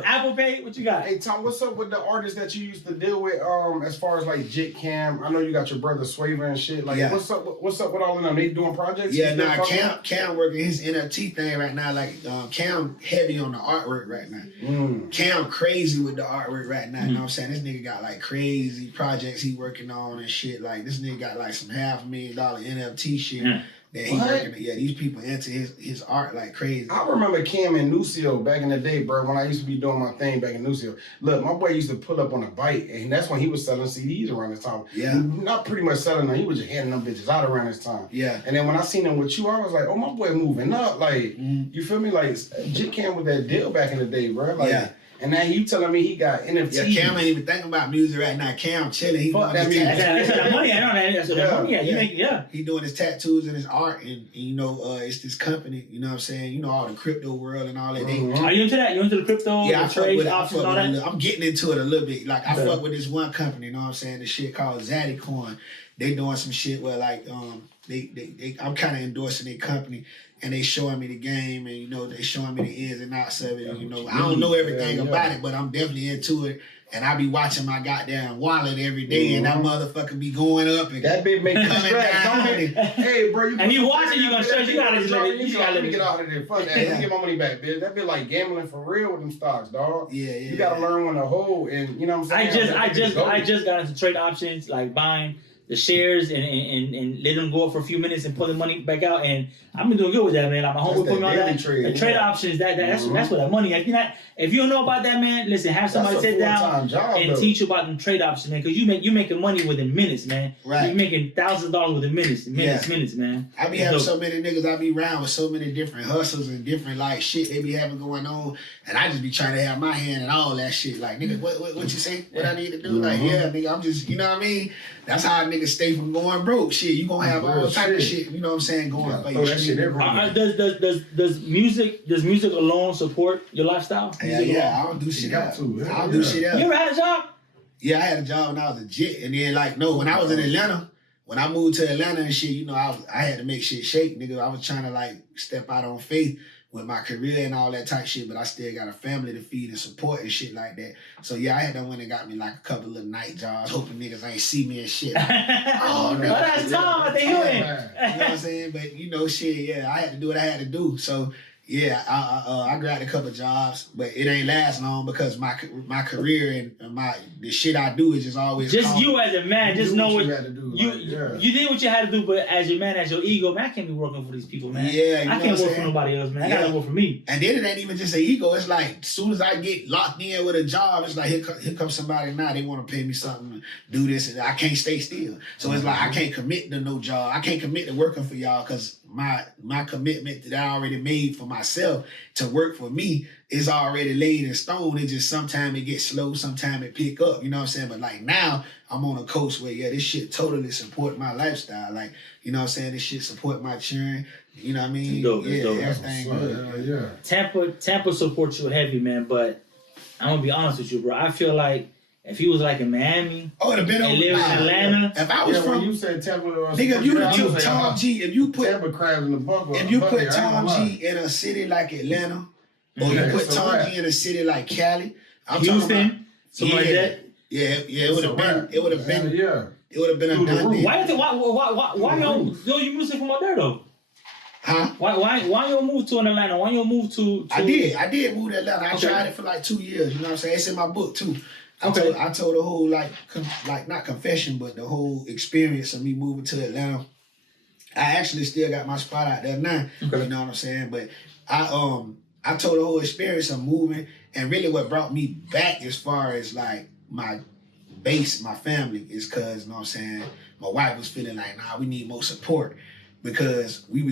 Apple Pay. What you got? Hey Tom, what's up with the artists that you used to deal with? As far as like Jit Cam, I know you got your brother Swaver and shit. Like, what's up with all of them? They doing projects? Yeah, Cam working his NFT thing right now. Like Cam heavy on the artwork right now. Cam crazy with the artwork right now. You know what I'm saying? This nigga got like crazy projects he working on and shit. Like this nigga got like some $500,000 NFT shit. That he working. Yeah, these people into his art like crazy. I remember Cam and Nucio back in the day, bro, when I used to be doing my thing back in Nucio. Look, my boy used to pull up on a bike, and that's when he was selling CDs around this time. Yeah. Not pretty much selling them, he was just handing them bitches out around this time. Yeah. And then when I seen him with you, I was like, oh, my boy moving up. Like, you feel me? Like, Jit Cam with that deal back in the day, bro. Like, And now you telling me he got NFTs. Yeah, Cam ain't even thinking about music right now. Cam chilling. He Fuck doing that his music. That's that money. I know that. That's what that money. Yeah, you make. He doing his tattoos and his art, and you know, it's this company. You know what I'm saying? You know, all the crypto world and all that. Are you into that? You into the crypto? Yeah, I fuck with it. I'm getting into it a little bit. Like I fuck with this one company. You know what I'm saying? This shit called Zaddy Coin. They doing some shit where like they I'm kind of endorsing their company. And they showing me the game, and you know they showing me the ins and outs of it. And, you know, I don't know everything about it, but I'm definitely into it. And I be watching my goddamn wallet every day, and that motherfucker be going up and that bitch make coming down. Hey, bro, and you watching, you gonna show you gotta let me get out of there. Fuck that. Let me get my money back, bitch. That be like gambling for real with them stocks, dog. Yeah. You gotta learn when to hold, and you know what I'm saying. I just got into trade options, like buying the shares and let them go up for a few minutes and pull the money back out, and I've been doing good with that, man. Like my homeboy put me on that. The trade options, that's where that money. If you don't know about that, man, listen, have somebody sit down and teach you about them trade options, man, because you making money within minutes, man. Right. You're making $1,000 within minutes, man. I be having so many niggas I be around with so many different hustles and different like shit they be having going on, and I just be trying to have my hand in all that shit. Like, nigga, what you say? What I need to do? Like, yeah, nigga, I'm just, you know what I mean? That's how niggas stay from going broke. Shit, you gonna have all type of shit, you know what I'm saying, going for your shit. Does music alone support your lifestyle? Yeah, I don't do shit else. I don't do shit else. You ever had a job? Yeah, I had a job when I was a jet, and then when I was in Atlanta, when I moved to Atlanta and shit, you know, I had to make shit shake, nigga. I was trying to like step out on faith with my career and all that type shit, but I still got a family to feed and support and shit like that. So yeah, I had done went and got me like a couple of night jobs, hoping niggas ain't see me and shit. Like, oh, no, that's Tom. I think you know what I'm saying? But you know, shit, yeah, I had to do what I had to do. So yeah, I grabbed a couple jobs, but it ain't last long because my career and the shit I do is just always you as a man. Just know what you had to do. You did what you had to do, but as your man, as your ego, man, I can't be working for these people, man. Yeah, I can't work for nobody else, man. I gotta work for me. And then it ain't even just an ego. It's like as soon as I get locked in with a job, it's like here comes somebody now. They want to pay me something, do this, and I can't stay still. So it's like I can't commit to no job. I can't commit to working for y'all because my commitment that I already made for myself to work for me is already laid in stone. It just sometimes it gets slow, sometimes it pick up. You know what I'm saying? But like now I'm on a coast where this shit totally support my lifestyle. Like, you know what I'm saying? This shit support my children. You know what I mean? Dope, everything good. Yeah. Tampa supports you heavy, man. But I'm gonna be honest with you, bro. I feel like if he was like in Miami, it'd have been and lived in Atlanta. If I was from, you said Tampa, nigga, if you took Tom G, if you put Tampa crabs in the bucket, if you put Tom G in a city like Atlanta, or you put Tom G in a city like Cali, Houston, something like that. Yeah, it would have been. It would have been. Yeah. It would have been a done deal. Why don't you music from out there though? Huh? Why you don't move to Atlanta? Why you don't move to? I did move to Atlanta. I tried it for like 2 years. You know what I'm saying? It's in my book too. I told the whole like not confession, but the whole experience of me moving to Atlanta. I actually still got my spot out there now. Okay. You know what I'm saying? But I told the whole experience of moving, and really what brought me back as far as like my base, my family, is because, you know what I'm saying, my wife was feeling like, nah, we need more support. Because we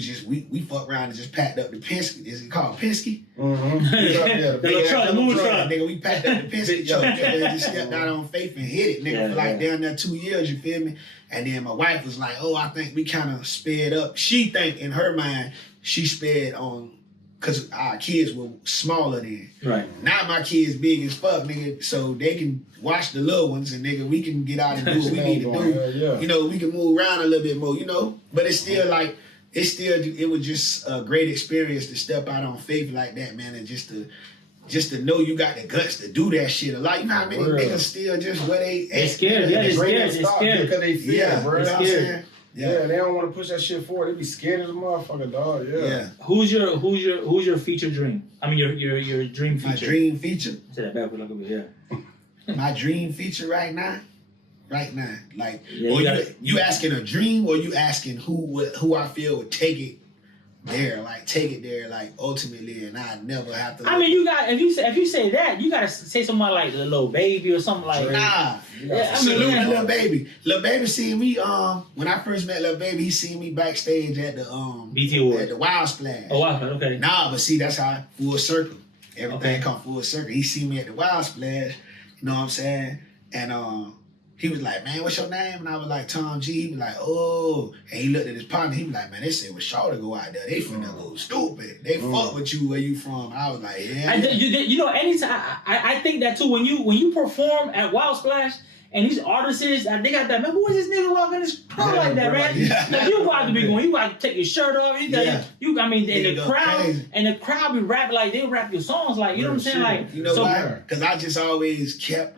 fucked around and just packed up the Penske. Is it called Penske? Mm-hmm. The moving truck. Nigga, we packed up the Penske truck and just stepped out on faith and hit it, nigga, for like down there 2 years, you feel me? And then my wife was like, I think we kind of sped up. She think in her mind, she sped on, because our kids were smaller then. Right. Now my kids big as fuck, nigga, so they can watch the little ones, and nigga, we can get out and do what we need to do. Yeah. You know, we can move around a little bit more, you know? But it's still like, it was just a great experience to step out on faith like that, man, and just to know you got the guts to do that shit. A lot, you know how many niggas still just where they scared. Yeah, they're scared. Because they fear, bro. You know what I'm saying? Yeah, they don't want to push that shit forward. They be scared as a motherfucker, dog. Yeah. Who's your feature dream? I mean, your dream feature. My dream feature. Say that backwards a little bit. Yeah. My dream feature right now. Like, you asking a dream, or you asking who I feel would take it there, like ultimately, and I never have to. I mean, you got if you say that, you gotta say somebody like the Lil Baby or something like that. Nah, Lil Baby. Lil Baby seen me when I first met Lil Baby. He seen me backstage at the BT Awards at the Wild Splash. Oh, wow, okay. Nah, but see, that's how full circle. Everything come full circle. He see me at the Wild Splash, you know what I'm saying? And he was like, man, what's your name? And I was like, Tom G. He was like, oh. And he looked at his partner. He was like, man, they said, well, Shawty go out there. They finna go stupid. They fuck with you where you from. I was like, yeah. You know, anytime, I think that too. When you perform at Wild Splash, and these artists, they got that, man, who is this nigga walking this crowd like that, man? Like, you got to be going, you got to take your shirt off. I mean, and the crowd be rapping like, they rap your songs like, you know what I'm saying? Like, you know why? Because I just always kept,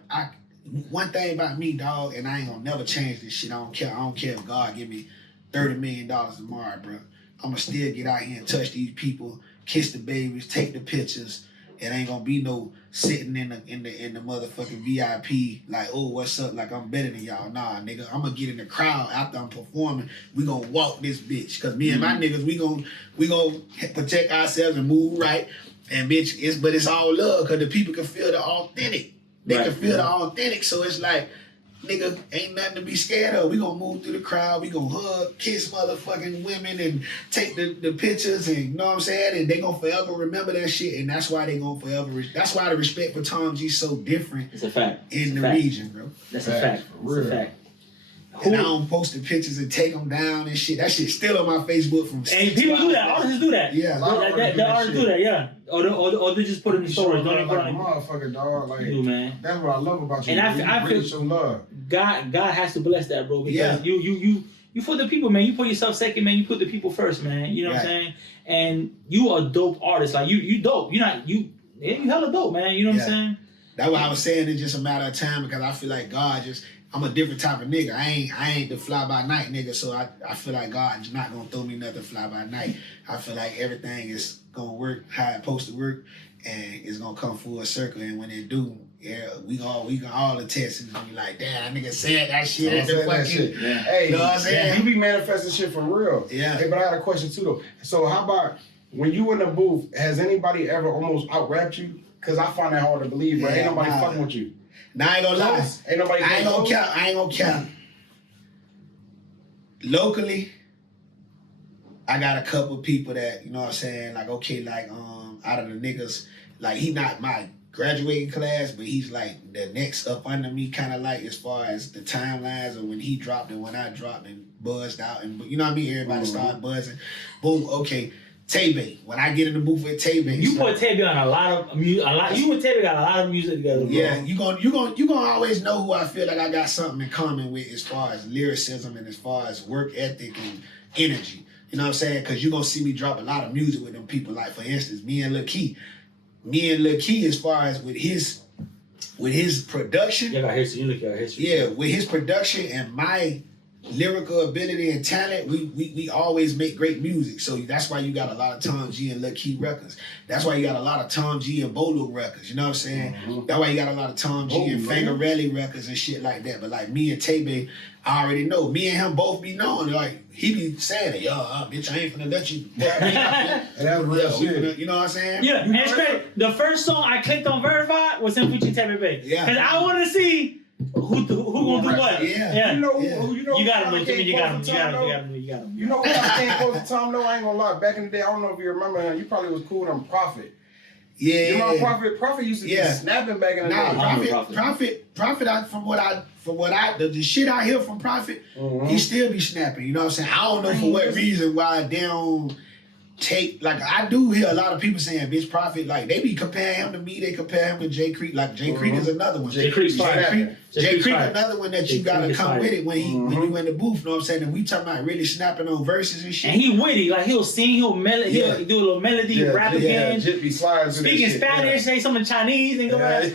one thing about me, dog, and I ain't gonna never change this shit. I don't care if God give me $30 million tomorrow, bro. I'm gonna still get out here and touch these people, kiss the babies, take the pictures. It ain't gonna be no sitting in the motherfucking VIP like, oh, what's up? Like I'm better than y'all. Nah, nigga, I'm gonna get in the crowd after I'm performing. We gonna walk this bitch, cause me and my niggas, we gonna protect ourselves and move right. And bitch, it's all love, cause the people can feel the authentic. They can feel the authentic, so it's like, nigga, ain't nothing to be scared of. We gonna move through the crowd, we gonna hug, kiss motherfucking women and take the pictures, and you know what I'm saying? And they gonna forever remember that shit, and that's why they gonna forever, that's why the respect for Tom G so different. It's a fact. In the region, bro. That's a fact. It's a fact. And I don't post the pictures and take them down and shit. That shit's still on my Facebook from. And people do that. Artists do that. Yeah. The artists do that. Yeah. Or they just put it in the stories. Don't even put it on motherfucker, dog. Like, man. That's what I love about you. And I feel show love. God has to bless that, bro. Because you for the people, man. You put yourself second, man. You put the people first, man. You know what I'm saying? And you a dope artist. Like you dope. You hella dope, man. You know what I'm saying? That's why I was saying it's just a matter of time, because I feel like God just. I'm a different type of nigga. I ain't the fly by night nigga, so I feel like God's not gonna throw me nothing fly by night. I feel like everything is gonna work how it's supposed to work, and it's gonna come full circle. And when it do, we can all attest and be like, damn, that nigga said that shit at the fucking. Yeah. Hey, you know what I'm saying? You be manifesting shit for real. Yeah. Hey, but I got a question too though. So how about when you in the booth? Has anybody ever almost out-rapped you? Cause I find that hard to believe, bro. Ain't nobody fucking with you. Now I ain't gonna lie. Ain't nobody. I ain't gonna count. Locally, I got a couple people that, you know what I'm saying, like, okay, like, out of the niggas, like, he not my graduating class, but he's like the next up under me, kind of like as far as the timelines of when he dropped and when I dropped and buzzed out, and you know what I mean? Everybody started buzzing. Boom, okay. Tay-Bay. When I get in the booth with Tay-Bay, you put Tay-Bay on a lot of music. You and Tay-Bay got a lot of music together, bro. Yeah, you gonna always know who I feel like I got something in common with as far as lyricism and as far as work ethic and energy. You know what I'm saying? Because you gonna see me drop a lot of music with them people. Like for instance, me and Lil Key, as far as with his production. Yeah, I got history. You look at history. Yeah, with his production and my lyrical ability and talent, we always make great music. So that's why you got a lot of Tom G and Lil Key records. That's why you got a lot of Tom G and Bolo records. You know what I'm saying? Mm-hmm. That's why you got a lot of Tom G and Fangarelli records and shit like that. But like me and Tay-Bay, I already know. Me and him both be knowing. Like he be saying it, yo, bitch, I ain't finna let you. And that's real shit. You know what I'm saying? Yeah, and it's crazy. The first song I clicked on Verified was him featuring Tay-Bay. Yeah. Cause I want to see. Who gonna do what? Yeah. You know, you got him. You got him. You know what I came close to Tom? No, I ain't gonna lie. Back in the day, I don't know if you remember him. You probably was cool with him, Prophet. Yeah. You remember Prophet? Prophet used to be snapping back in the day. Prophet. From what I the shit I hear from Prophet, he still be snapping. You know what I'm saying? I don't know for what reason why they don't take, like, I do hear a lot of people saying bitch Prophet, like they be comparing him to me, they compare him to Jay Creek. Like Jay Creek is another one. Jay Creek another one that you gotta come with it when you in the booth, you know what I'm saying? And we talking about really snapping on verses and shit. And he witty, like he'll sing, he'll do a little melody, rap again. Speaking Spanish, say something Chinese and go back.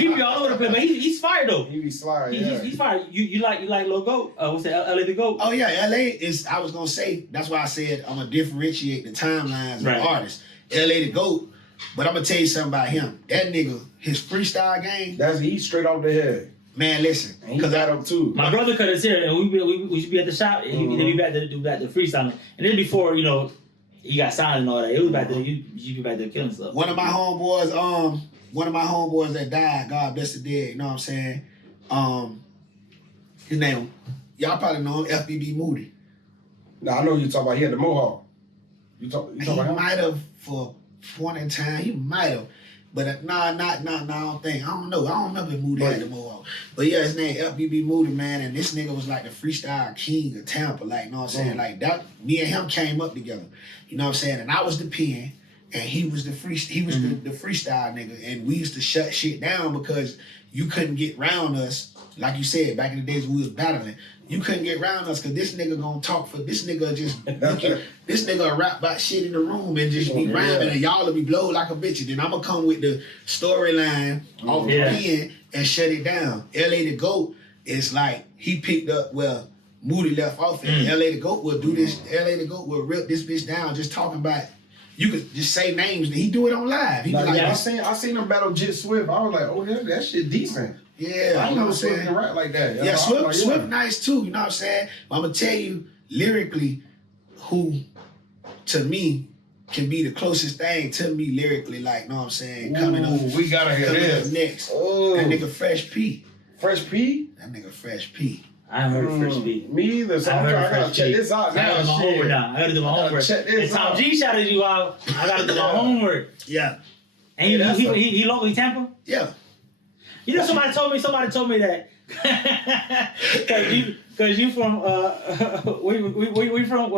He be all over the place, but he's fired though. He be slide. He's fired. You like Lil Goat? What's that? LA the Goat? Oh yeah, LA is. I was gonna say that's why I said I'm gonna differentiate the timelines of artists. LA the Goat, but I'm gonna tell you something about him. That nigga, his freestyle game. He's straight off the head. Man, listen, because I don't too. My brother cut us here, and we should be at the shop. And he'd be back to do back to freestyling, and then before he got signed and all that, it was back there. You be back there killing stuff. One of my homeboys that died, God bless the dead. You know what I'm saying? His name, y'all probably know him, FBB Moody. Now I know you talk about. He had the mohawk. You talk about him? Might have for a point in time. He might have. But I don't know. I don't remember if Moody had the mohawk. But yeah, his name FBB Moody, man, and this nigga was like the freestyle king of Tampa, like, you know what I'm saying? Like that, me and him came up together. You know what I'm saying? And I was the pen, and he was the the freestyle nigga, and we used to shut shit down because you couldn't get round us. Like you said, back in the days when we was battling, you couldn't get around us because this nigga gonna talk for this nigga this nigga rap about shit in the room and just be rhyming and y'all will be blowed like a bitch. And then I'm gonna come with the storyline off the pen and shut it down. LA the GOAT is like he picked up where Moody left off and LA the GOAT will do this. LA the GOAT will rip this bitch down just talking about. You could just say names and he do it on live. He like, I seen him battle Jit Swift. I was like, oh yeah, that shit decent. Yeah, I know Swift can rap like that. Yeah, Swift nice too, you know what I'm saying? But I'm gonna tell you lyrically who to me can be the closest thing to me lyrically, like, you know what I'm saying? Coming up. We gotta hear this. Next. That nigga Fresh P. Fresh P? That nigga Fresh P. I haven't heard Fresh P. Me either. So I gotta check this out. I gotta do my homework now. I gotta do my homework. And Tom G shouted you out. I gotta do my homework. Yeah. And he locally Tampa? Yeah. You know, somebody told me that because you from we from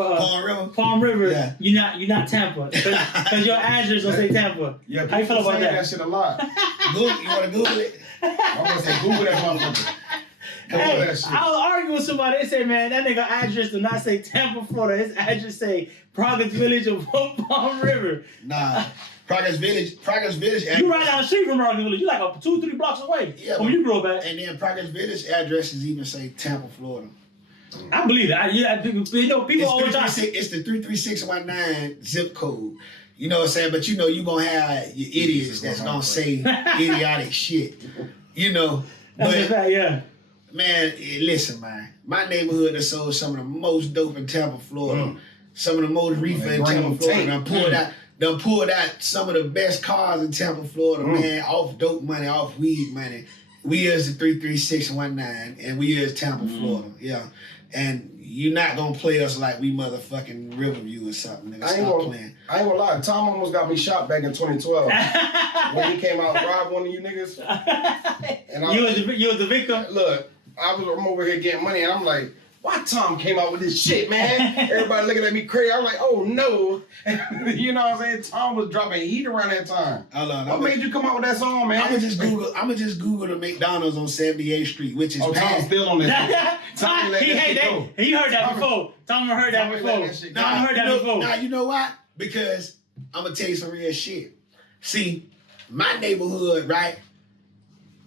Palm River. Yeah. You're not Tampa because your address don't say Tampa. Yeah. How you feel about that? Shit a lot. You want to Google it? I'm gonna say Google that motherfucker. Hey, I was arguing with somebody. They say, man, that nigga address do not say Tampa, Florida. His address say Progress Village of Palm River. Nah. Progress Village. You right down the street from Progress Village. You like 2-3 blocks away. Yeah, when you grew up at. And then Progress Village addresses even say Tampa, Florida. I believe it. People always try. It's the 33619 zip code. You know what I'm saying? But you know you gonna have your idiots that's gonna say idiotic shit. You know. That's a fact, yeah. Man, listen, man. My neighborhood has sold some of the most dope in Tampa, Florida. Some of the most reefer in Tampa, Florida. Done pulled out some of the best cars in Tampa, Florida, man, off dope money, off weed money. We is the 33619, and we is Tampa, Florida. Yeah. And you're not gonna play us like we motherfucking Riverview or something, nigga. Stop playing. I ain't gonna lie, Tom almost got me shot back in 2012. When he came out and robbed one of you niggas. And you was the victim? Look, I'm over here getting money, and I'm like, why Tom came out with this shit, man? Everybody looking at me crazy. I'm like, oh no. You know what I'm saying? Tom was dropping heat around that time. What made you come out with that song, man? I'ma just Google the McDonald's on 78th Street, which is Tom's still on that. Tom, he heard that before. Tom heard that before. Now you know why? Because I'm gonna tell you some real shit. See, my neighborhood, right?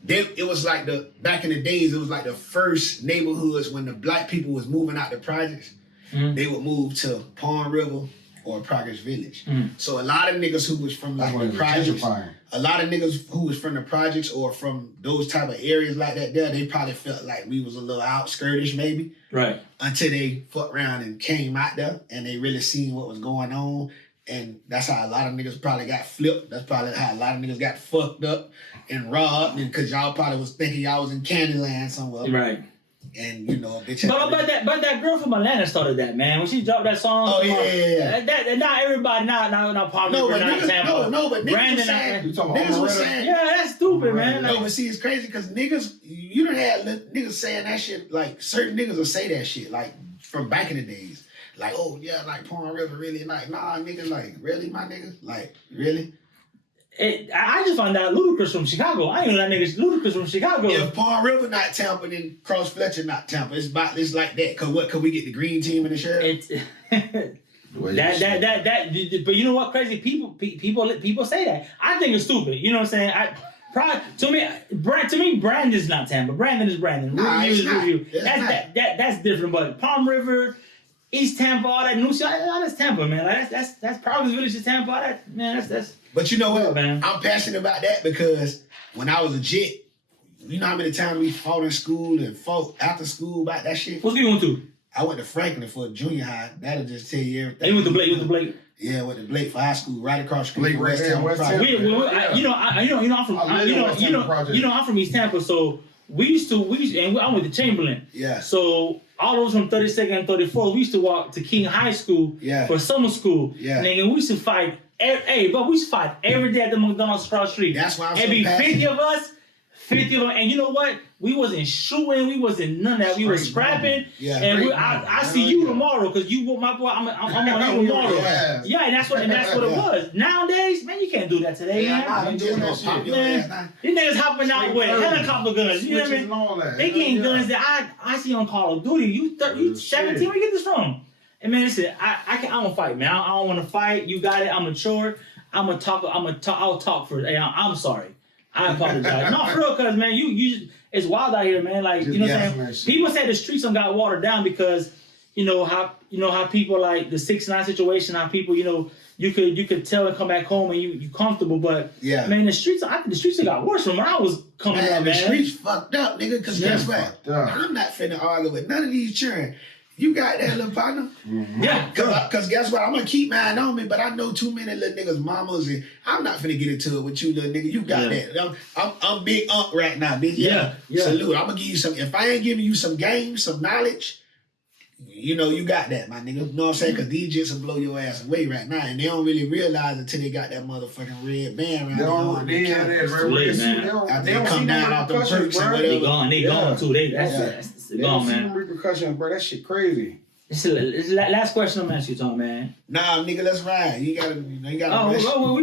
It was like back in the days, it was like the first neighborhoods when the black people was moving out the projects. They would move to Palm River or Progress Village. So a lot of niggas who was from like the projects, or from those type of areas like that there, they probably felt like we was a little outskirtish maybe. Right. Until they fucked around and came out there and they really seen what was going on. And that's how a lot of niggas probably got flipped. That's probably how a lot of niggas got fucked up and robbed, and because y'all probably was thinking y'all was in Candyland somewhere. Right. And you know, bitch. But that girl from Atlanta started that, man. When she dropped that song. Oh yeah. That not everybody, not popular, not Tampa. No, but niggas was saying. Yeah, that's stupid, man. No, but see, it's crazy because niggas, you done had niggas saying that shit. Like certain niggas will say that shit, like from back in the days. Like, oh yeah, like Palm River really, like, nah, nigga, like, really, my nigga? Like, really? I just found out Ludacris from Chicago. I ain't know that nigga's Ludacris from Chicago. If Palm River not Tampa, then Cross Fletcher not Tampa. It's like that. Cause what? Could we get the green team in the sheriff? But you know what? Crazy people say that. I think it's stupid. You know what I'm saying? To me, Brandon's not Tampa. Brandon is Brandon. Nah, Review. That's different. But Palm River, East Tampa, all that new shit, all that's Tampa, man. Like that's Progress Village to Tampa. All that, man, that's. But you know what, man? I'm passionate about that because when I was a jit, you know how many times we fought in school and fought after school about that shit? What school you went to? I went to Franklin for junior high. That'll just tell you everything. And you went to Blake? Yeah, I went to Blake for high school, right across the street from West Tampa. I'm from East Tampa, so we used to, and I went to Chamberlain. Yeah. So all those from 32nd and 34th, we used to walk to King High School for summer school. Yeah. And we used to fight Hey, but we used to fight every day at the McDonald's across the street. That's why I'm It'd so be passionate. 50 of us, 50 of them. And you know what? We wasn't shooting. We wasn't none of that. We was scrapping. Yeah. And I see you tomorrow because you with my boy. I'm on you tomorrow. Yeah, and that's what it was. Nowadays, man, you can't do that today, man. I'm just gonna pop your ass now. These niggas hopping out with helicopter guns. You know what I mean? They getting guns that I see on Call of Duty. You 17? Where you get this from? And man, listen, I don't fight, man. I don't want to fight. You got it. I'm mature. I'll talk first. Hey, I'm sorry. I apologize. No, for real, cause man, you it's wild out here, man. Like, you know what I'm saying? People say the streets done got watered down because how people like the 6ix9ine situation, how people, you could tell and come back home and you comfortable, but man, I think the streets got worse from when I was coming up, man. The streets fucked up, nigga, cause guess what? I'm not finna argue with none of these children. You got that, little partner? Mm-hmm. Yeah. Cause guess what? I'm gonna keep mine on me, but I know too many little niggas' mamas, and I'm not finna get into it with you, little nigga. You got that. I'm big unk right now, bitch. Yeah. Salute. I'm gonna give you some. If I ain't giving you some game, some knowledge, you got that, my nigga. You know what I'm saying? Cause these jits will blow your ass away right now, and they don't really realize until they got that motherfucking red band around their They don't come down off the perks and whatever. They gone too. They gone, man. Repercussions, bro. That shit crazy. This is the last question I'm asking you, Tom, man. Nah, nigga, let's ride. You gotta we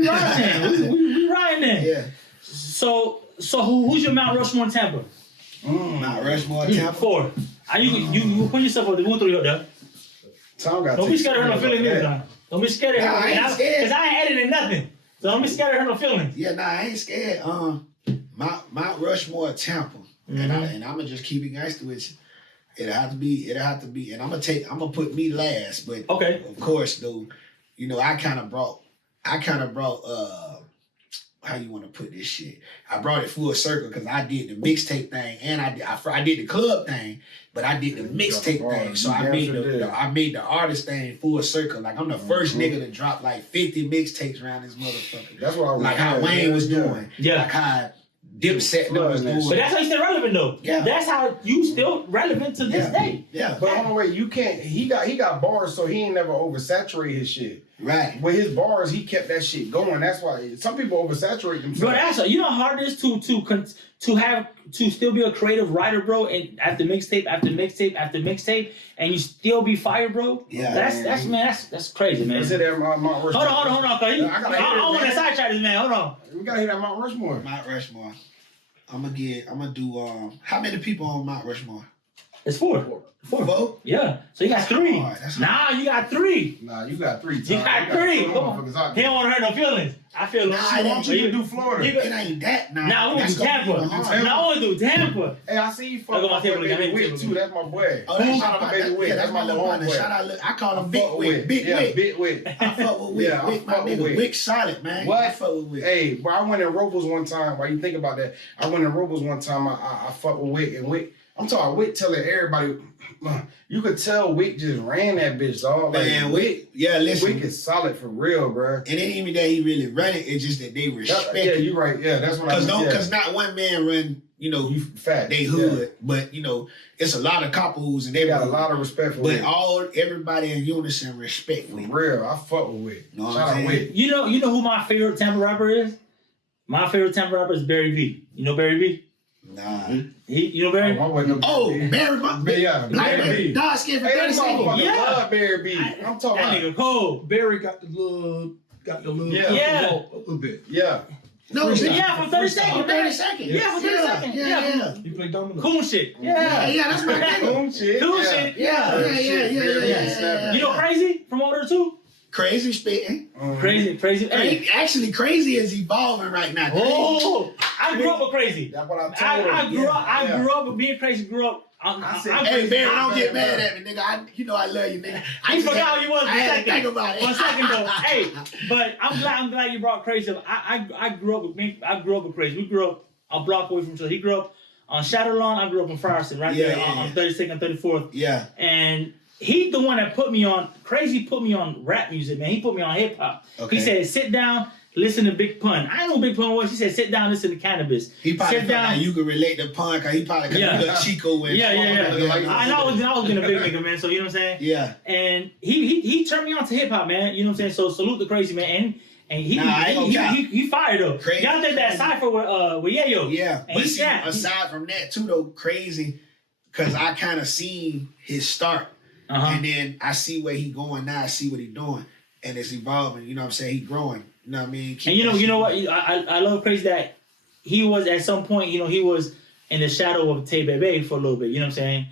riding. we riding then. Yeah. So who's your Mount Rushmore in Tampa? Mount Rushmore, Tampa. 4. You put yourself on the 1, 3 up there. Tom got. Don't be scared of her no feelings either, Tom. Don't be scared of her. I ain't scared. Cause I ain't editing nothing. So don't be scared of her no feelings. Yeah, I ain't scared. Mount Rushmore, Tampa. And I'm gonna just keep it gangster with you. It'll have to be, and I'm gonna put me last, but of course though, I kind of brought how you want to put this shit? I brought it full circle because I did the mixtape thing and I did the club thing, but I did the mixtape thing. So I made the artist thing full circle. Like I'm the first nigga to drop like 50 mixtapes around this motherfucker. That's what I was like how Wayne was doing. Yeah. Like how Dipset was doing. But that's how you stay relevant though. Yeah. That's how you still relevant to this day. Yeah. But hold on, wait, you can't. He got bars, so he ain't never oversaturate his shit. Right. With his bars, he kept that shit going. That's why some people oversaturate themselves. Bro, that's how hard it is to still be a creative writer, bro, and after mixtape after mixtape after mixtape, and you still be fire, bro. Yeah. That's crazy, man. Let's hit that Mount Rushmore. Hold on, cause I want to sidetrack this man. Hold on. We gotta hit that Mount Rushmore. Mount Rushmore. I'm gonna do how many people on Mount Rushmore? It's 4. 4? Yeah. So you got 3. Nah, you got 3. Nah, you got 3. You got 3. Come on. He don't want to hurt no feelings. I feel I want you to do Florida. It ain't that. Nah, I want to do Tampa. I want to do Tampa. Hey, I see you fucking my baby Wick too. That's my boy. Oh, shout out to baby Wick. That's my little partner. Shout out. I call him Big Wick. Big Wick. I fuck with Wick. Yeah, Wick, my nigga. Wick solid, man. What? I fuck with Wick. Hey, bro, I went in Robles one time. While you think about that, I went in Robles one time. I fuck with Wick and Wick. I'm talking Wick telling everybody. You could tell Wick just ran that bitch, dog. Like, man, Wick. Yeah, listen. Wick is solid for real, bro. And it ain't even that he really run it. It's just that they respect. Yeah, you right. Yeah, that's what I mean. Because not one man run. Fact. They hood, but it's a lot of couples and they got a lot of respect for But Wick. everybody in unison respect for Wick. real. I fuck with Wick. Shout out Wick. You know who my favorite Tampa rapper is? My favorite Tampa rapper is Barry V. You know Barry V? Nah. You know Barry? Barry. Yeah, Barry. Dog skin for 30 seconds. Yeah. Love Barry B. I'm talking that nigga cold. Barry got the little yeah. a little bit. Yeah. No, for 30 seconds. For 30 seconds. Yeah, for 30 seconds. Yeah. He played domino. Cool shit. Yeah, that's my nigga. Cool shit. Yeah. You know Crazy from Order 2? Crazy spitting. Crazy. Hey. Actually, Crazy is evolving right now. Oh, I grew up with Crazy. That's what I told I grew up with being Crazy. Hey, Barry, don't get mad at me, nigga. I love you, nigga. I forgot how you was for a second. Think about it. 1 second though. Hey, but I'm glad you brought Crazy up. I grew up with Crazy. We grew up a block away from each other. He grew up on Shadowlawn. I grew up in Frierson, right there on 32nd, 34th. Yeah. And he's the one that Crazy put me on rap music, man. He put me on hip hop. Okay. He said, sit down, listen to Big Pun. I know Big Pun was. He said, sit down, listen to Cannabis. He probably sit down. You can relate to Pun, because he probably got Chico and I was being a big nigga, man. So you know what I'm saying? Yeah. And he turned me on to hip hop, man. You know what I'm saying? So salute the Crazy man. And he fired though. Crazy. Y'all did that cypher with Yayo. Yeah, And but he see, snapped. aside from that too though, crazy, because I kind of seen his start, and then I see where he going now. I see what he doing, and it's evolving. You know what I'm saying? He growing. You know what I mean? And you know what? I love crazy that he was at some point. You know, he was in the shadow of Tay Bebe for a little bit. You know what I'm saying?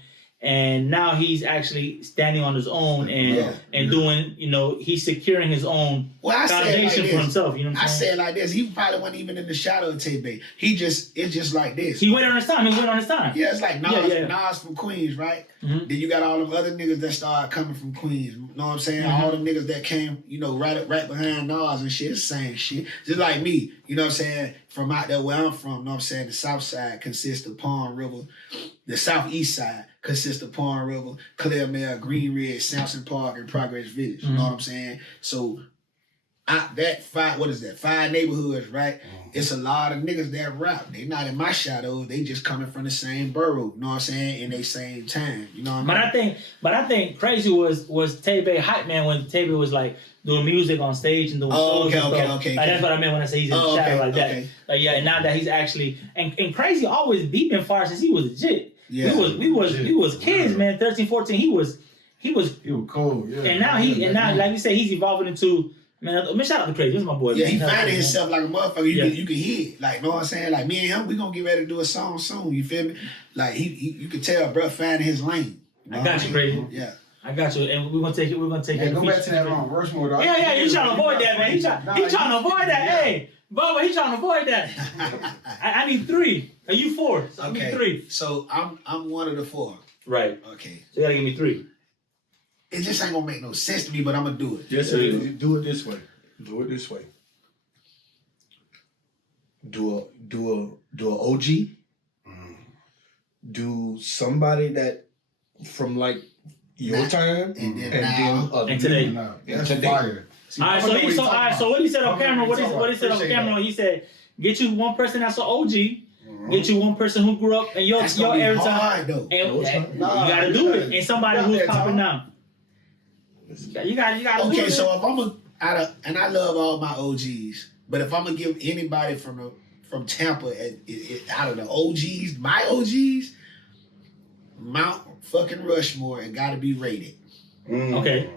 And now he's actually standing on his own and doing, you know, he's securing his own foundation for himself. You know what I'm saying? I say it like this. He probably wasn't even in the shadow of Tay-Bay. It's just like this. He waited on his time. Yeah, it's like Nas from Queens, right? Mm-hmm. Then you got all them other niggas that started coming from Queens. You know what I'm saying? Mm-hmm. All the niggas that came, you know, right behind Nas and shit. It's the same shit. Just like me, you know what I'm saying? From out there where I'm from, you know what I'm saying? The south side consists of Palm River. The southeast side consists of Palm River, Claremont, Green Ridge, Sampson Park, and Progress Village. You know what I'm saying? So five neighborhoods, right? It's a lot of niggas that rap. They not in my shadow. They just coming from the same borough. You know what I'm saying? In they same time. You know what I mean? But I think crazy was Tay-Bay hype man when Tay-Bay was like doing music on stage and doing shows. Okay. Like, that's what I meant when I say he's in the shadow like that. Okay. Like, yeah, and now that he's actually and crazy always beat been far since he was legit. Yeah. We was kids, man. 13, 14. He was cold. Yeah. And now like you say, he's evolving into. Man, shout out to Crazy. This is my boy. Yeah, he finding himself like a motherfucker. You can hear it. Like, know what I'm saying? Like, me and him, we gonna get ready to do a song soon. You feel me? Like, you can tell, bro, finding his lane. I got you, Crazy. Yeah. I got you. And we're gonna take it. Go back to that Rushmore, dog. Yeah, you trying to avoid that, man. He trying to avoid that. Hey, Bubba, he trying to avoid that. I need 3. Are you 4? So I need 3. So I'm one of the 4. Right. Okay. So you gotta give me 3. It just ain't gonna make no sense to me, but I'm gonna do it. Yes, it is. Do it this way. Do a OG. Do somebody that from like your time and then today. That's fire. All right, so what he said on camera, what he said on camera, he said, get you one person that's an OG, get you one person who grew up in your era time, and you gotta do it, and somebody who's popping now. You gotta okay, so if I'm and I love all my OGs, but if I'm gonna give anybody from Tampa out of the OGs, my OGs, Mount fucking Rushmore, it gotta be rated. Okay.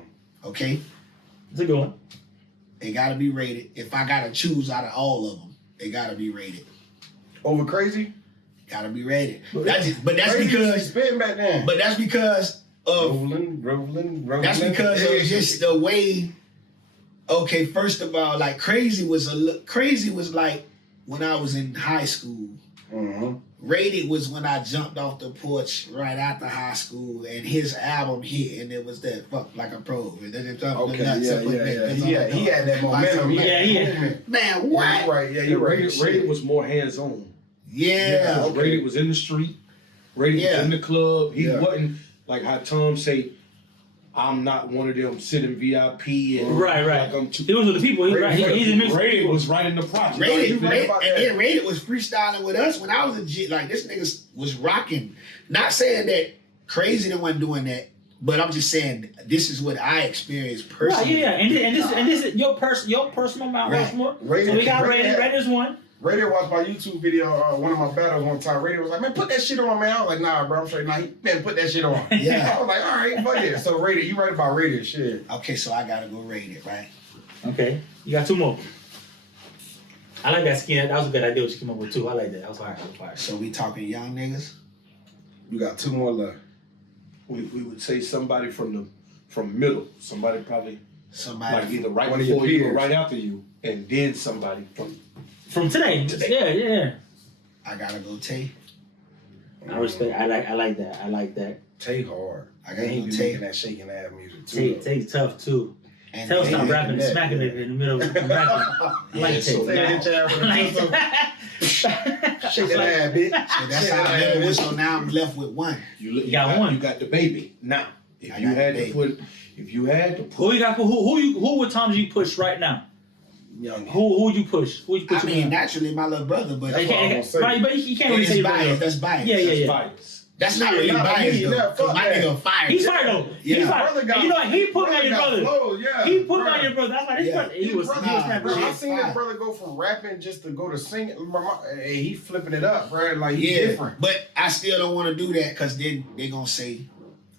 It's a good one. It gotta be rated. If I gotta choose out of all of them, they gotta be rated. Over Crazy? Gotta be rated. That's because of rolling. That's because of just the way. Okay, first of all, like Crazy was like when I was in high school. Mm-hmm. Rated was when I jumped off the porch right after high school, and his album hit, and it was that Fuck Like a Pro. He had that momentum. Man, what? Right, yeah, you're right. Rated was more hands on. Yeah. Rated was in the street. Rated was in the club. He wasn't like how Tom say, I'm not one of them sitting VIP and right. Like I'm he was with the people. Rated was right in the project. Rated was freestyling with us when I was a G. Like this nigga was rocking. Not saying that Crazy the one doing that, but I'm just saying this is what I experienced personally. Right, and this is your personal Mount Rushmore. So we got Rated. Rated's one. Radio watched my YouTube video, one of my battles one time. Radio was like, man, put that shit on, man. I was like, nah, bro. I'm straight. Nah, man, put that shit on. Yeah. I was like, all right, fuck it. So Rated, you right about Rated, shit. Okay, so I gotta go Rated, right? Okay. You got 2 more. I like that skin. That was a good idea what you came up with too. I like that. That was fire. So we talking young niggas? You got 2 more left. We would say somebody from middle. Somebody probably like either right before you or right after you, and then somebody from today. Yeah. I gotta go Tay. I respect. I like that. Tay hard. I gotta go Tay. That shaking ass music too. Tay tough too. Tell stop rapping and smacking it in the middle of rapping. I like Tay. Shake that ass, bitch. So that's how I did it. So now I'm left with 1. You got 1. You got the baby. Now, if you had to put, who you got? Who would Tom G push right now? Young. Who would you push? I mean, naturally my little brother, but but he can't really say bias. That's bias. Yeah. Bias. That's not really biased though. Cause my nigga fired. He's fired though. Yeah. He's fired. And you know what? He put me on your brother. He put me on your brother. That's why this brother. He was that bro. brother. I seen his brother go from rapping just to go to singing. Hey, he flipping it up, bro. Like he's different. But I still don't want to do that because then they gonna say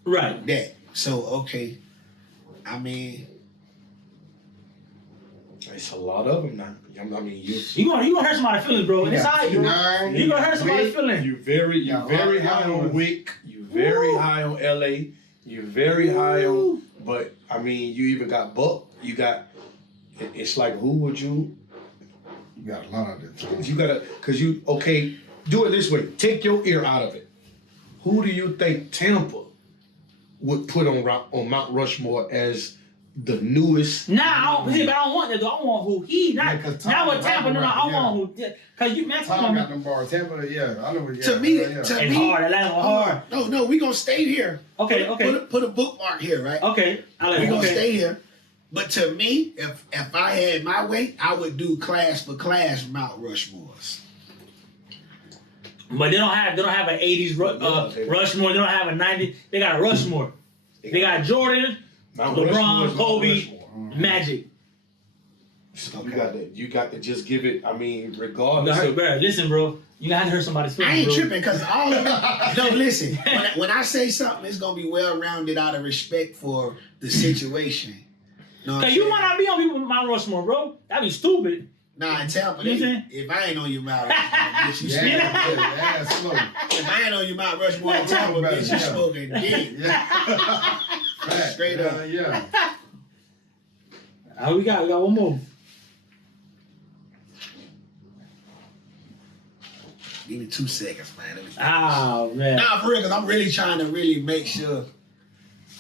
that. So okay, I mean, it's a lot of them now. I mean, you gonna hurt somebody's feelings, bro. It's all right, bro. You gonna hurt somebody's feelings. You very high on Wick. You very high on LA. You very high on. But I mean, you even got Buck. You got. It's like who would you? You got a lot of it. You gotta, cause you okay. Do it this way. Take your ear out of it. Who do you think Tampa would put on Mount Rushmore as the newest? But I don't want that though. I want who he not. Now with Tampa, no, I want who. Cause you man, Tom got them bars. Tampa, I know what. To me, it's hard. That hard. No, we gonna stay here. Okay. Put a bookmark here, right? Okay. We gonna stay here. But to me, if I had my way, I would do class for class Mount Rushmores. But they don't have an 80s Rushmore. They don't have a 90s. They got a Rushmore. They got Jordan, LeBron, Kobe, Magic. So you got to just give it. I mean, regardless. Listen, bro. You gotta hurt somebody's feelings. I ain't tripping because all of it. No, listen. When I say something, it's gonna be well rounded out of respect for the situation. Cause you might not be on people with Mount Rushmore, bro. That'd be stupid. Nah, in Tampa, if I ain't on your Mount Rushmore, bitch, you smoking. If I ain't on your Mount Rushmore in Tampa, bitch, you smoking dick. Straight up. Yeah. We got one more. Give me 2 seconds, man. Oh, man. Nah, for real, because I'm really trying to make sure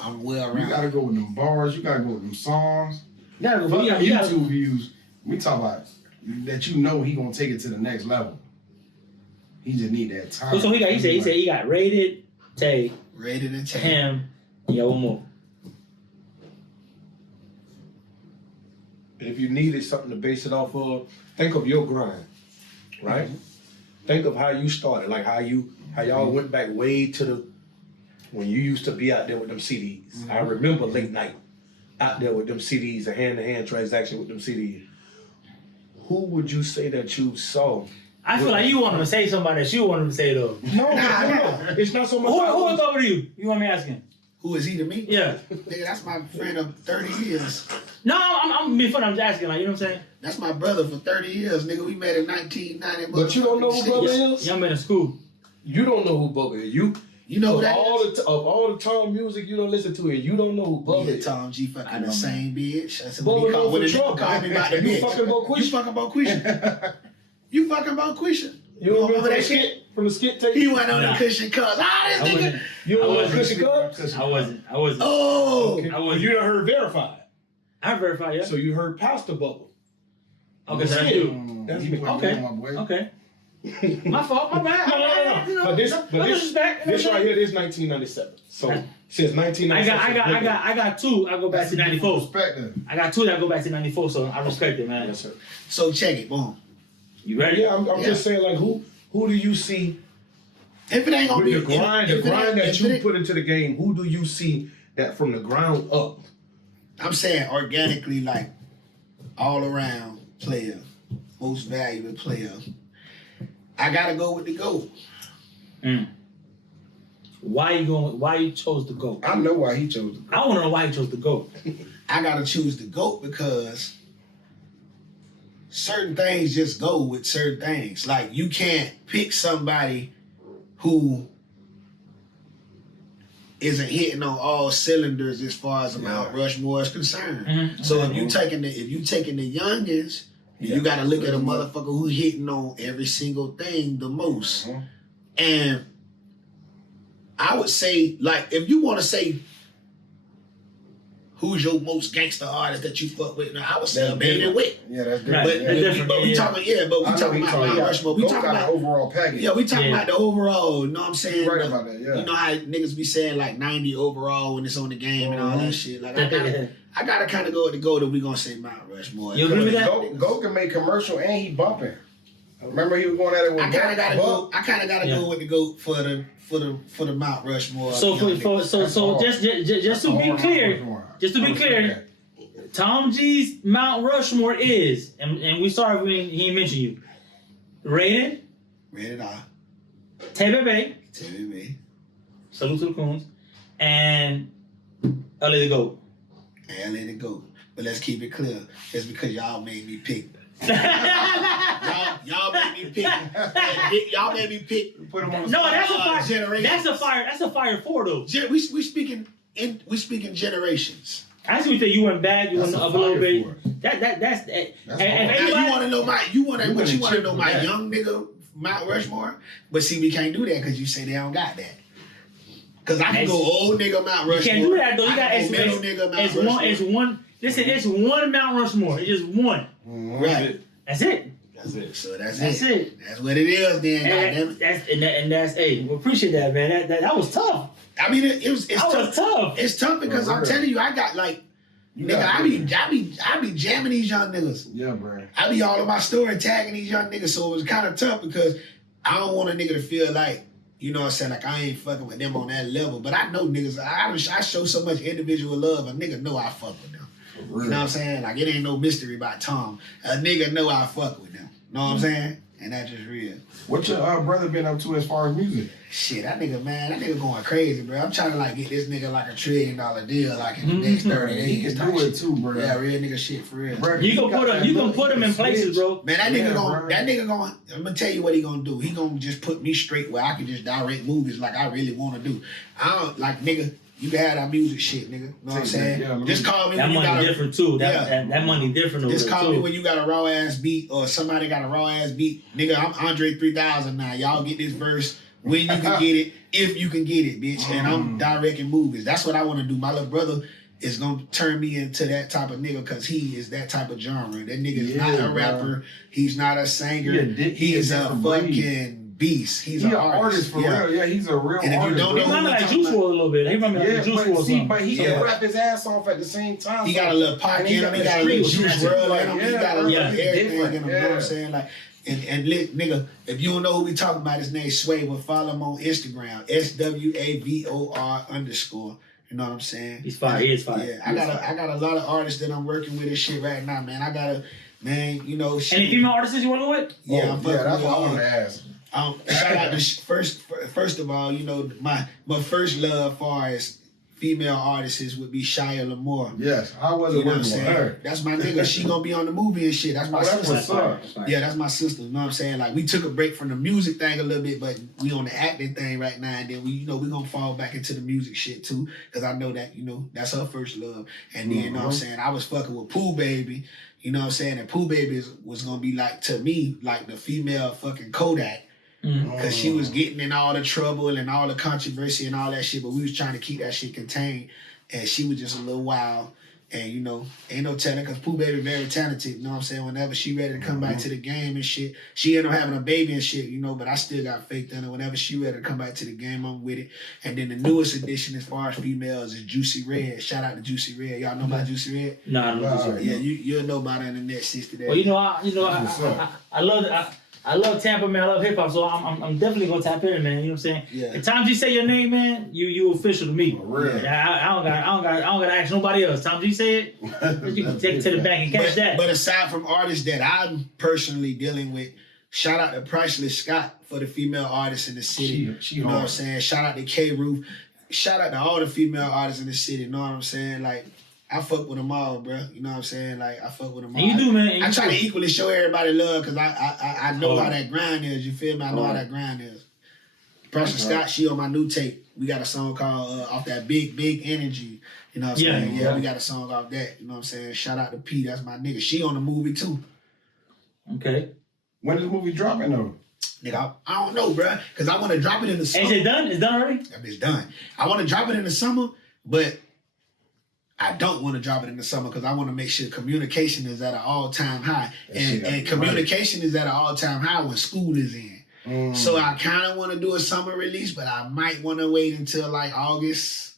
I'm well around. You gotta go with them bars. You gotta go with them songs. You gotta go. YouTube views. We talk about that. You know he gonna take it to the next level. He just need that time. So he said he got Rated, Tay, Rated and Tay. him. Yeah, one more. If you needed something to base it off of, think of your grind, right? Think of how you started, like how y'all went back way to when you used to be out there with them CDs. I remember late night out there with them CDs, a hand-to-hand transaction with them CDs. Who would you say that you saw? I feel like you want him to say somebody that you want him to say though. No. It's not so much. Who is over to you? You want me asking? Who is he to me? Yeah. Nigga, that's my friend of 30 years. No, I'm being funny. I'm just asking, like, you know what I'm saying? That's my brother for 30 years, nigga. We met in 1990. But you don't know who brother is? Y'all met in school. You don't know who Bubba is. You know that of all the Tom music you don't listen to it, you don't know who Bubba is. Tom G fucking the same bitch. That's what he called me about the bitch. You fucking about Quisha. You fucking about Quisha. You fucking about Quisha. You don't remember that shit from the skit tape? He went on the cushion cuz. This nigga. You don't know cushion cuz? I wasn't. Oh. Okay. I wasn't. You done heard Verified. I heard Verified, yeah. So you heard Pastor Bubba. Okay, so I do. That's Okay. My fault, my bad. No. But this right here, this 1997. So since 1997. I got two. I go back to 94. Perspective. I got two that go back to 94, so I respect it, man. Yes, sir. So check it, boom. You ready? Yeah, I'm just saying, like, who do you see? If it ain't gonna with be the grind that you put into the game, who do you see that from the ground up? I'm saying organically, like all around player, most valuable player. I gotta go with the GOAT. Why you chose the GOAT? I know why he chose the GOAT. I wanna know why he chose the GOAT. I gotta choose the GOAT because certain things just go with certain things. Like you can't pick somebody who isn't hitting on all cylinders as far as Mount Rushmore is concerned. So if you taking the youngins, you gotta look at a motherfucker who hitting on every single thing the most. And I would say, like, if you want to say who's your most gangster artist that you fuck with, I would say Baby Wick. Yeah, that's different. But we talking about Mount Rushmore. We talking about the overall package. Yeah, we talking about the overall. You know what I'm saying? You're right about that. Yeah. You know how niggas be saying like 90 overall when it's on the game and all that shit. Like I gotta kind of go with the GOAT if we gonna say Mount Rushmore. You agree with that? Go can make commercial and he bumping. Remember he was going at it with I kind of gotta Buck? go. I kind of gotta go with the GOAT for the Mount Rushmore. So just to be clear, Tom G's Mount Rushmore is, and we sorry when he mentioned you. Rated R. TBB. Salute to the Coons. And Lil Goat. And Lil Goat. But let's keep it clear. Just because y'all made me pick. y'all made me pick. Y'all made me pick. Put him on No, that's a fire. Generations. That's a fire four though. We speaking generations. I see what you think. You went back. You went up a little bit. That's. Now you want to know my young nigga Mount Rushmore? But see, we can't do that because you say they don't got that. Because I can go old nigga Mount Rushmore. You can't do that though. You got middle nigga Mount Rushmore. It's one. Listen, it's one Mount Rushmore. It's just one. Right. That's it. So that's it. That's what it is then. That's hey, we appreciate that, man. That was tough. I mean, it's tough. It's tough because I'm telling you, I got like, nigga, I be jamming these young niggas. Yeah, bro. I be all in my story tagging these young niggas, so it was kind of tough because I don't want a nigga to feel like, you know what I'm saying, like I ain't fucking with them on that level. But I know niggas, I show so much individual love, a nigga know I fuck with them. You know what I'm saying? Like it ain't no mystery about Tom. A nigga know I fuck with them. Know what I'm saying? And that's just real. What your brother been up to as far as music? Shit, that nigga going crazy, bro. I'm trying to like get this nigga like $1 trillion deal like in the next 30 days. He can do it too, bro. Yeah, real nigga shit for real. Bro, You can put him in places, bro. Man, that nigga going, I'm gonna tell you what he gonna do. He gonna just put me straight where I can just direct movies like I really wanna do. I don't, like, nigga, you can have that music shit, nigga. Know what I'm saying? Yeah, just call me that when you got money different too. That money different over just there call too. me when you got a raw ass beat or somebody got a raw ass beat. Nigga, I'm Andre 3000 now. Y'all get this verse when you can get it, if you can get it, bitch. And I'm directing movies. That's what I want to do. My little brother is gonna turn me into that type of nigga because he is that type of genre. That nigga is not a rapper. He's not a singer. He is a fucking beast. He's an artist for real. Yeah, he's a real and if artist. You don't he know remember like Juice WRLD a little bit. He remember like Juice WRLD. But he can rap his ass off at the same time. He got a little pocket in him. He got a little Juice WRLD in him. He got a little everything in him. You know what I'm saying? Like, and nigga, if you don't know who we talking about, his name Sway. But follow him on Instagram, SWAVOR_. You know what I'm saying? He's fire. He is fire. Yeah, I got a lot of artists that I'm working with and shit right now, man. You know. Shit. Any female artists you working with? Yeah, that's what I want to ask. Shout out to first of all, you know, my first love far as female artists would be Shia LaMour. Yes, I wasn't working with her. That's my nigga. She gonna be on the movie and shit. That's my sister. Yeah, that's my sister. You know what I'm saying? Like we took a break from the music thing a little bit, but we on the acting thing right now. And then we gonna fall back into the music shit too, because I know that that's her first love. And then you know what I'm saying, I was fucking with Pooh Baby. You know what I'm saying? And Pooh Baby was gonna be like, to me, like the female fucking Kodak. Because she was getting in all the trouble and all the controversy and all that shit, but we was trying to keep that shit contained. And she was just a little wild. And, you know, ain't no telling, because Pooh Baby very talented, you know what I'm saying? Whenever she ready to come back to the game and shit, she ended up having a baby and shit, you know, but I still got faith in her. Whenever she ready to come back to the game, I'm with it. And then the newest addition as far as females is Juicy Red. Shout out to Juicy Red. Y'all know about Juicy Red? No, I don't know Juicy Red. Yeah, you'll know about her in the next 60 days. Well, I love Tampa, man. I love hip hop, so I'm definitely gonna tap in, man. You know what I'm saying? Yeah. The times you say your name, man, you official to me. Really? Yeah, I don't gotta ask nobody else. Times you say it, you can take it to the bank and catch that. But aside from artists that I'm personally dealing with, shout out to Priceless Scott for the female artists in the city. She you know hard. what I'm saying? Shout out to K Roof. Shout out to all the female artists in the city. You know what I'm saying? Like, I fuck with them all, bro. You know what I'm saying? Like, I fuck with them all. And you do, man. I try to equally show everybody love because I know how that grind is. You feel me? I know how that grind is. Priceless Scott, she on my new tape. We got a song called off that Big Energy. You know what I'm saying? Yeah, we got a song off that. You know what I'm saying? Shout out to P. That's my nigga. She on the movie too. Okay. When is the movie dropping though? Nigga, I don't know, bro. Because I want to drop it in the summer. Is it done? It's done already? That bitch done. I want to drop it in the summer, but I don't want to drop it in the summer because I want to make sure communication is at an all-time high. And communication is at an all-time high when school is in. So I kind of want to do a summer release, but I might want to wait until like August.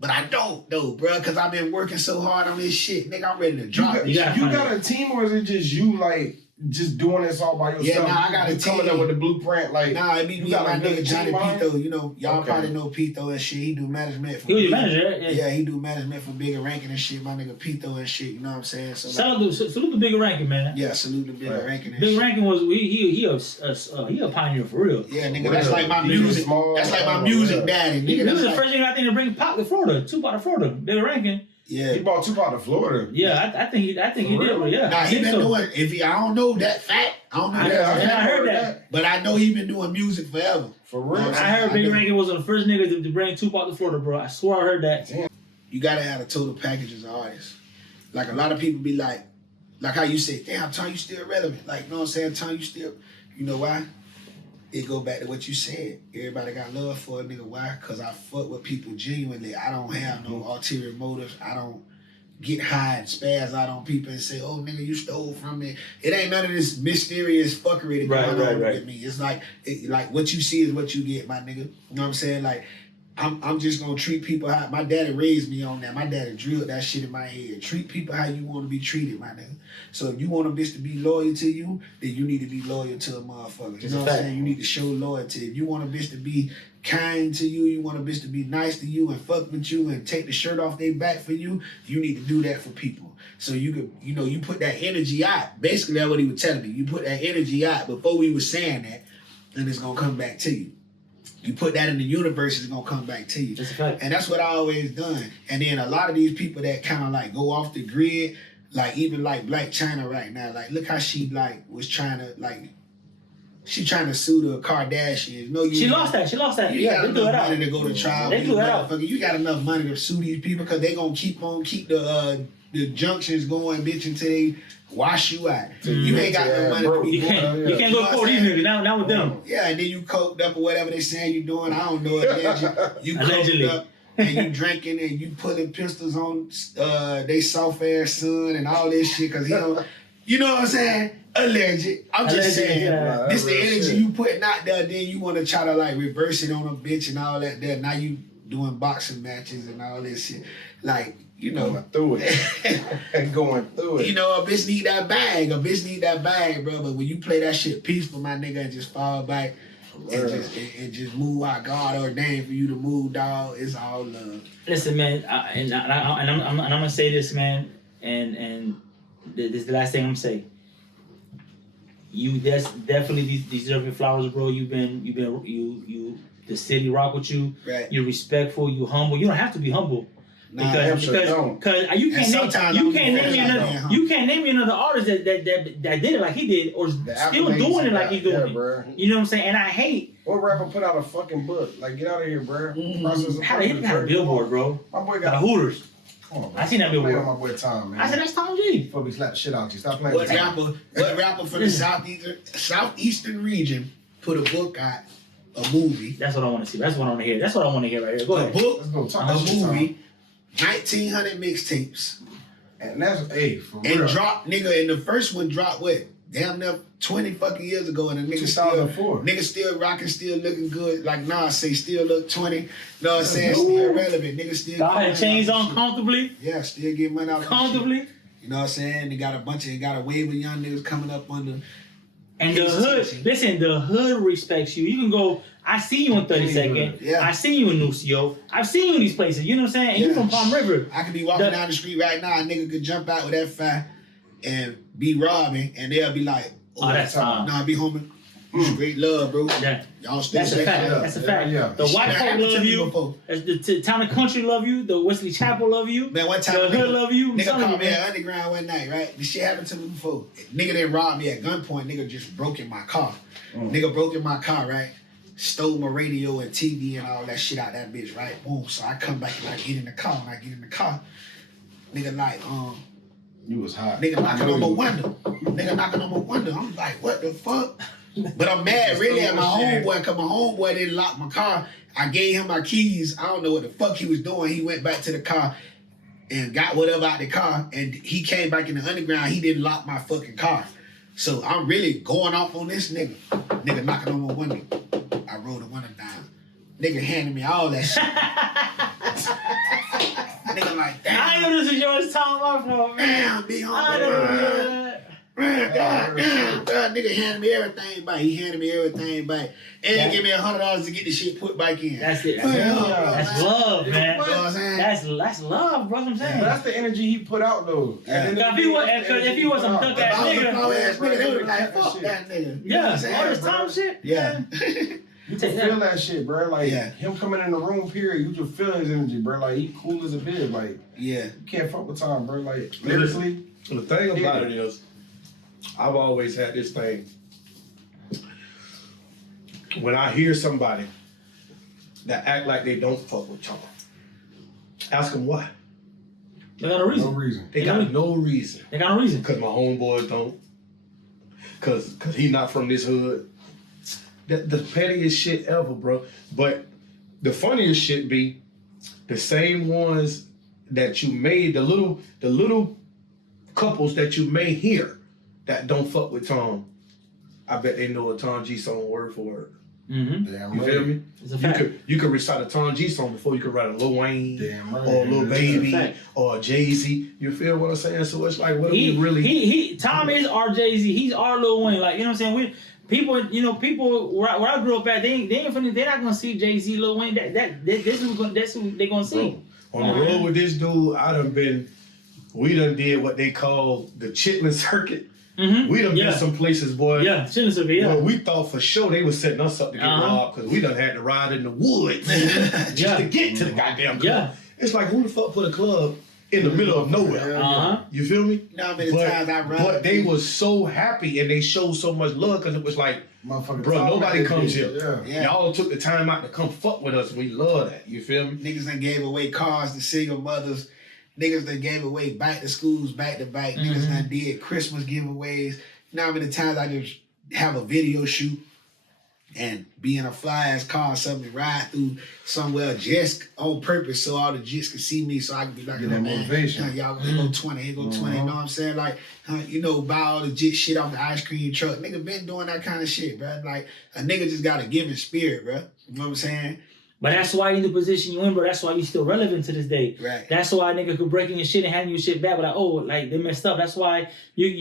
But I don't though, bro, because I've been working so hard on this shit. Nigga, I'm ready to drop it. You got a team or is it just you like just doing this all by yourself? Yeah, I got a coming team. up with the blueprint. Like, it be me and my nigga Johnny Pito. You know, y'all probably know Pito and shit. He do management for. He was your manager, right? Yeah, he do management for Bigger Ranking and shit. My nigga Pito and shit. You know what I'm saying? So salute the Bigger Ranking, man. yeah, salute the Bigger Ranking. And Bigger Ranking was he a pioneer for real. Yeah, nigga, that's like my music. That's like my music daddy, nigga. He was the like, first nigga I think to bring Pop to Florida, Tupac to Florida. Bigger Ranking. Yeah, he brought Tupac to Florida. Yeah, I think he did. Yeah, nah, he been doing. I don't know that fact. I don't know that. I heard that, but I know he been doing music forever. For real. I heard Bigger Ranking was the first nigga to bring Tupac to Florida, bro. I swear I heard that. Damn. You gotta have a total package as an artist. Like a lot of people be like how you say, damn, Tom, you still relevant. Like, you know what I'm saying? Tom, you still, you know why? It go back to what you said. Everybody got love for a nigga. Why? Because I fuck with people genuinely. I don't have no ulterior motives. I don't get high and spaz out on people and say, oh, nigga, you stole from me. It ain't none of this mysterious fuckery that going on with me. It's like what you see is what you get, my nigga. You know what I'm saying? Like, I'm just gonna treat people how my daddy raised me on that. My daddy drilled that shit in my head. Treat people how you want to be treated, my nigga. So if you want a bitch to be loyal to you, then you need to be loyal to a motherfucker. You know what I'm saying? You need to show loyalty. If you want a bitch to be kind to you, you want a bitch to be nice to you and fuck with you and take the shirt off their back for you, you need to do that for people. So you could, you put that energy out. Basically, that's what he was telling me. You put that energy out before we were saying that, and it's gonna come back to you. You put that in the universe, it's gonna come back to you. That's a fact. And that's what I always done. And then a lot of these people that kind of like go off the grid, like even like Black China right now, like look how she like was trying to like, she trying to sue the Kardashians. No, She lost that. You got got enough money to go to trial. They blew that out. You got enough money to sue these people because they gonna keep the junctions going, bitch, until they wash you out. You ain't got no money to be going. You can't go quote these niggas now with them. Yeah, and then you coked up or whatever they saying you doing. I don't know. You Allegedly. coked up and you drinking and you putting pistols on they soft ass son and all this shit because he don't. You know what I'm saying? Alleged. I'm just saying. Yeah. This the energy you putting out there. Then you want to try to like reverse it on a bitch and all that. There. Now you doing boxing matches and all this shit. Like. Going through it. Going through it. You know, a bitch need that bag. A bitch need that bag, bro. But when you play that shit peaceful, my nigga, and just fall back and just move how God ordained for you to move, dog, it's all love. Listen, man, I'm gonna say this, man, and this is the last thing I'm gonna say. You definitely deserve your flowers, bro. You the city rock with you. Right. You're respectful. You humble. You don't have to be humble. Because you can't name me another artist that did it like he did or still doing it like he's doing it. Bro. You know what I'm saying? And I hate. What rapper put out a fucking book? Like, get out of here, bro. How they got a billboard, bro? My boy got a Hooters. Come on, I seen that billboard. My boy Tom, man. I said that's Tom G. Before we slap the shit out you, stop playing. What rapper from the southeastern region put a book out, a movie? That's what I want to see. That's what I want to hear. That's what I want to hear right here. Go ahead. A book, let's go talk a movie. 1,900 mixtapes. And that's for real. And drop, nigga, and the first one dropped what? Damn near 20 fucking years ago, and the nigga 2004. Still rocking, still looking good. Like say still look 20. Know what I'm saying? Still relevant. Nigga still got had chains on comfortably. Yeah, still getting money out comfortably. You know what I'm saying? They got a wave of young niggas coming up on the. And the hood, listen, the hood respects you. You can go, I see you in 32nd. Yeah. I see you in Nucio. I've seen you in these places. You know what I'm saying? And you from Palm River. I could be walking down the street right now, a nigga could jump out with that fire and be robbing, and they'll be like, oh that's time. Nah, be homie. Great love, bro. Yeah. Y'all still That's a fact. That's a fact. Yeah. The white folk love you. The town and country love you. The Wesley Chapel love you. Man, one time the hood love you. Nigga called me at Underground one night, right? This shit happened to me before. Nigga didn't rob me at gunpoint. Nigga just broke in my car. Nigga broke in my car, right? Stole my radio and TV and all that shit out that bitch, right? Boom. So I come back and I get in the car. When I get in the car, nigga like, you was hot. Nigga knocking on my window. Nigga knocking on my window. I'm like, what the fuck? But I'm mad really at my homeboy because my homeboy didn't lock my car. I gave him my keys. I don't know what the fuck he was doing. He went back to the car and got whatever out the car. And he came back in the underground. He didn't lock my fucking car. So I'm really going off on this nigga. Nigga knocking on my window. I rolled the window down. Nigga handed me all that shit. Nigga like, damn. I know this is yours, Tom. My fault, man. Damn, be humble. Nigga handed me everything back. He handed me everything back. And he gave me $100 to get the shit put back in. That's it. That's love, man. You know what I'm saying? That's love, bro. What I'm saying. But that's the energy he put out, though. Yeah. If he was some cook ass nigga, they would be like, fuck that nigga. You know what I'm saying, all this bro? time shit. Yeah. You can feel that shit, bro. Like, him coming in the room, period, you just feel his energy, bro. Like, he cool as a bitch. Like, you can't fuck with Tom, bro. Like, lyrically. The thing about it is, I've always had this thing. When I hear somebody that act like they don't fuck with Tom, ask them why. They got no reason. No reason. They got no reason. They got no reason. Because my homeboys don't. Because he not from this hood. The pettiest shit ever, bro. But the funniest shit be the same ones that you made, the little couples that you may hear that don't fuck with Tom. I bet they know a Tom G song word for word. Mm-hmm. Damn You right. feel me? It's a fact. You could recite a Tom G song before you could write a Lil Wayne Damn right. or a Lil Baby fact. or a Jay-Z. You feel what I'm saying? So it's like, what are we really... Tom is our Jay-Z. He's our Lil Wayne. Like, you know what I'm saying? People where I grew up at, they're not gonna see Jay-Z, Lil Wayne. That's who they're gonna see. Bro, on the road with this dude, we done did what they call the Chitlin Circuit. Mm-hmm. We done been some places, boy. Yeah, Chitlin Circuit, yeah. Well, we thought for sure they was setting us up to get robbed because we done had to ride in the woods just to get to the goddamn club. Yeah. It's like, who the fuck put a club in the middle of nowhere? You feel me? You know how many times I run. But they was so happy and they showed so much love because it was like, bro, nobody comes here. Y'all took the time out to come fuck with us. We love that. You feel me? Niggas done gave away cars to single mothers. Niggas done gave away back to schools, back to back. Niggas done did Christmas giveaways. You know how many times I just have a video shoot and be in a fly ass car or something, ride through somewhere just on purpose so all the jits can see me so I can be like, Get that motivation. Y'all here go 20, here go 20, you know what I'm saying? Like, buy all the jit shit off the ice cream truck. Nigga been doing that kind of shit, bro. Like, a nigga just got a giving spirit, bro. You know what I'm saying? But that's why you in the position you in, bro. That's why you still relevant to this day. Right. That's why a nigga could break in your shit and hand you shit back. But like, oh, like they messed up. That's why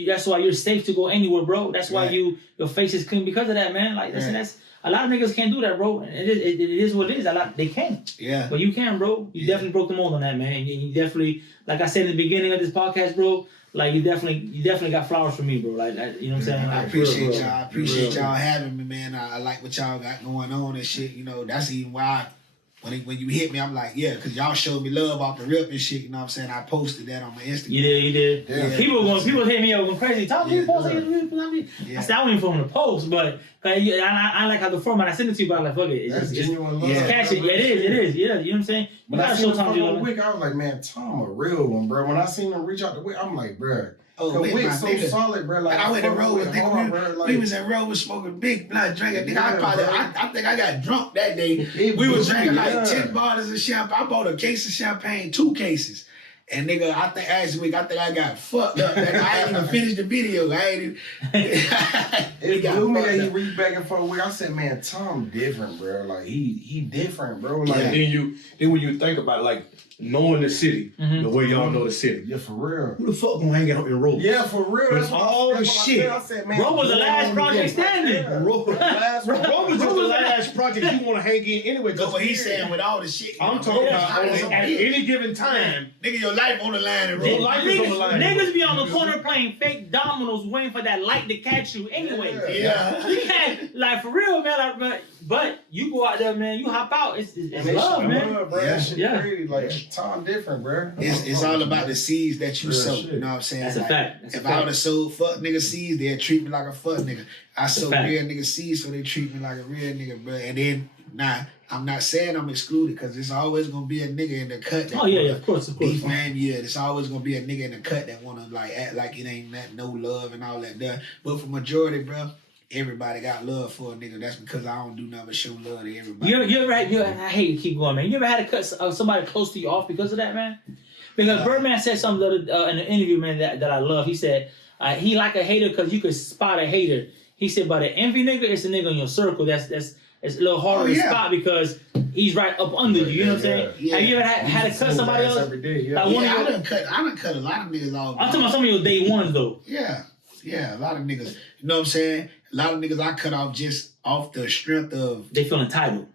that's why you're safe to go anywhere, bro. That's why your face is clean because of that, man. Like that's a lot of niggas can't do that, bro. It is what it is. They can't. Yeah. But you can, bro. You definitely broke the mold on that, man. You definitely, like I said in the beginning of this podcast, bro. Like you definitely got flowers for me, bro. Like you know what I'm saying? I appreciate y'all. I appreciate y'all having me, man. I like what y'all got going on and shit. You know, that's even why when you hit me, I'm like, yeah, because y'all showed me love off the rip and shit. You know what I'm saying? I posted that on my Instagram. You did. Yeah. People hit me up going crazy. Talk to you, post it. I said I wasn't from the post, but I like how the format I sent it to you, but I'm like, fuck it. It's genuine love. It's catchy. Yeah, it is. Yeah, you know what I'm saying? When I seen him from the Wick, I was like, man, Tom a real one, bro. When I seen him reach out the Wick, I'm like, bro. Wick's so solid, bro. Like, I went and rode with nigga. We was in road, was smoking big blood, drinking. Nigga, I think I got drunk that day. We was drinking like 10 bottles of champagne. I bought a case of champagne, 2 cases. And nigga, I think I got fucked up. I ain't even finished the video. It blew me that he reached back and forth. I said, man, Tom different, bro. Like he different, bro. Like then when you think about it, like knowing the city, the way y'all know the city. Yeah, for real. Who the fuck gonna hang out in Roe? Yeah, for real. That's all the shit. I said, man, Roe was the last project standing. Roe was just the last project you want to hang in anyway. That's what he's saying with all the shit. I'm talking about at any given time. Nigga, your life on the line and Roe. Your life is on the line. Niggas be on the corner playing fake dominoes waiting for that light to catch you anyway. Yeah. You can't, like, for real, man. Like, but you go out there, man. You hop out. It's love, man. Love, bro. That shit crazy. Like, Tom different, bro. It's all about the seeds that you sow. You know what I'm saying? That's a fact. If I would have sowed fuck nigga seeds, they'd treat me like a fuck nigga. I sow real nigga seeds, so they treat me like a real nigga, bro. And then, I'm not saying I'm excluded, because there's always gonna be a nigga in the cut that of course. Beef man, there's always gonna be a nigga in the cut that wanna like act like it ain't that no love and all that there. But for majority, bro, everybody got love for a nigga. That's because I don't do nothing but show love to everybody. You ever I hate to keep going, man. You ever had to cut somebody close to you off because of that, man? Because Birdman said something in the interview, man, that I love. He said he like a hater because you could spot a hater. He said, but an envy nigga, it's a nigga in your circle. That's a little harder to spot because he's right up under you. You know what I'm saying? Yeah. Have you ever had to cut somebody else? Every day, I done cut a lot of niggas off. I'm talking about some of your day ones though. Yeah. Yeah, a lot of niggas. You know what I'm saying? A lot of niggas I cut off just off the strength of. They feel entitled.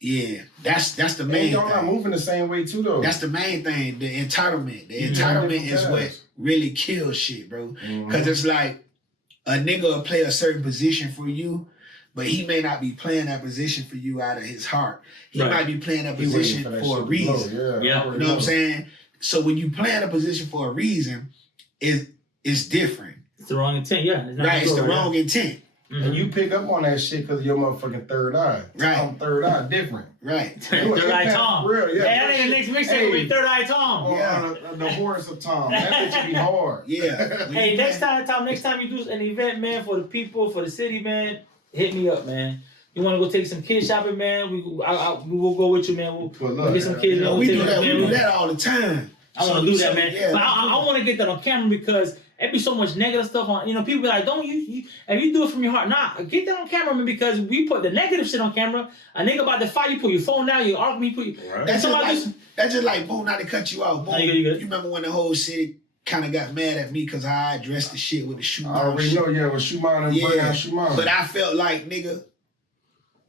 Yeah, that's the main y'all thing. not moving the same way too though. That's the main thing. The entitlement. The entitlement is what really kills shit, bro. Because it's like a nigga will play a certain position for you, but he may not be playing that position for you out of his heart. He might be playing that position for a reason. Yeah. You know what I'm saying? So when you play in a position for a reason, it's different. It's the wrong intent, yeah. It's the wrong intent. And you pick up on that shit because of your motherfucking third eye. Right. Third eye different. Right. Third Eye Tom. Real, yeah. Hey, I think the next mixtape will be Third Eye Tom. Yeah. The horse of Tom. That bitch be hard. Yeah. Hey, next time you do an event, man, for the people, for the city, man, hit me up, man. You want to go take some kids shopping, man? We will go with you, man. We'll get some kids. We do that all the time. I want to do that, man. Yeah, but I want to get that on camera because it be so much negative stuff on. People be like, don't you if you do it from your heart, nah, get that on camera, man, because we put the negative shit on camera. A nigga about to fight, you put your phone down, you argue me, put your. Right. That's just like boom, not to cut you out. Boom. You good. You remember when the whole city kind of got mad at me because I addressed the shit with the shoe. I already know, with Schumann and Brian Schumann. But I felt like nigga,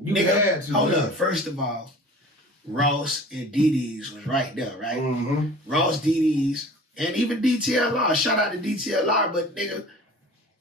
had to, hold up. First of all, Ross and DD's was right there, right? Mm-hmm. Ross, DD's, and even DTLR. Shout out to DTLR, but nigga,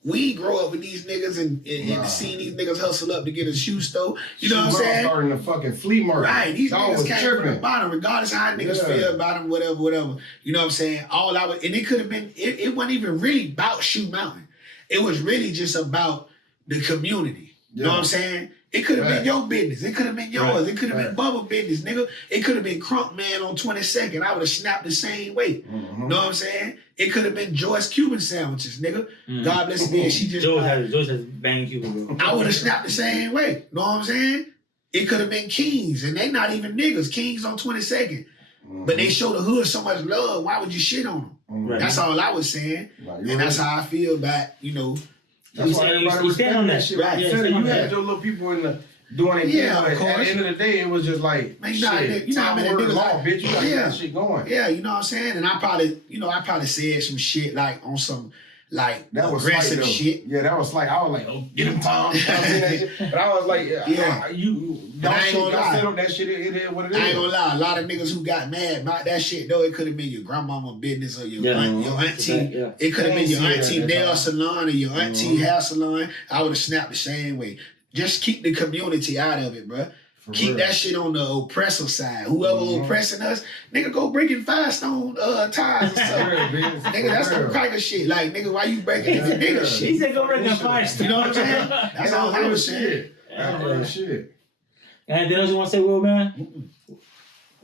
we grow up with these niggas and seeing these niggas hustle up to get a shoe store. You know what I'm saying? Starting the fucking flea market. Right. These niggas came tripping from the bottom, regardless of how niggas feel about them, whatever. You know what I'm saying? And it could have been, it wasn't even really about Shoe Mountain. It was really just about the community. You know what I'm saying? It could have been your business. It could have been yours. It could have been Bubba business, nigga. It could have been Crunk Man on 22nd. I would have snapped the same way. You know what I'm saying? It could have been Joyce Cuban sandwiches, nigga. God bless her dead. She just Joyce has banged Cuban, bro. I would have snapped the same way. Know what I'm saying? It could have been Kings, and they not even niggas. Kings on 22nd. But they show the hood so much love. Why would you shit on them? Right. That's all I was saying. And that's how I feel about, That's why everybody was standing on that shit. Right. You had your little people in the doing it. Yeah, At of course. the end of the day, it was just like, Man, shit. you know how many niggas law, bitch. You got that shit going. Yeah, you know what I'm saying? And I probably said some shit like on some like that was aggressive slight, shit. Yeah, that was like I was like, oh, get him, Tom. You know what I'm saying? That shit. But I was like, y'all set up that shit. It is what it is. I ain't gonna lie, a lot of niggas who got mad about that shit though, it could have been your grandmama business or your auntie. Yeah. It could have been your auntie nail salon or your auntie hair salon. I would have snapped the same way. Just keep the community out of it, bruh. Keep that shit on the oppressor side. Whoever oppressing us, nigga, go breaking Firestone ties or something. Nigga, that's the cracker shit. Like, nigga, why you breaking into nigga shit? He said go breaking Firestone. You know what I'm saying? That's all I was saying. That's real shit. Anything else you want to say, Will, man?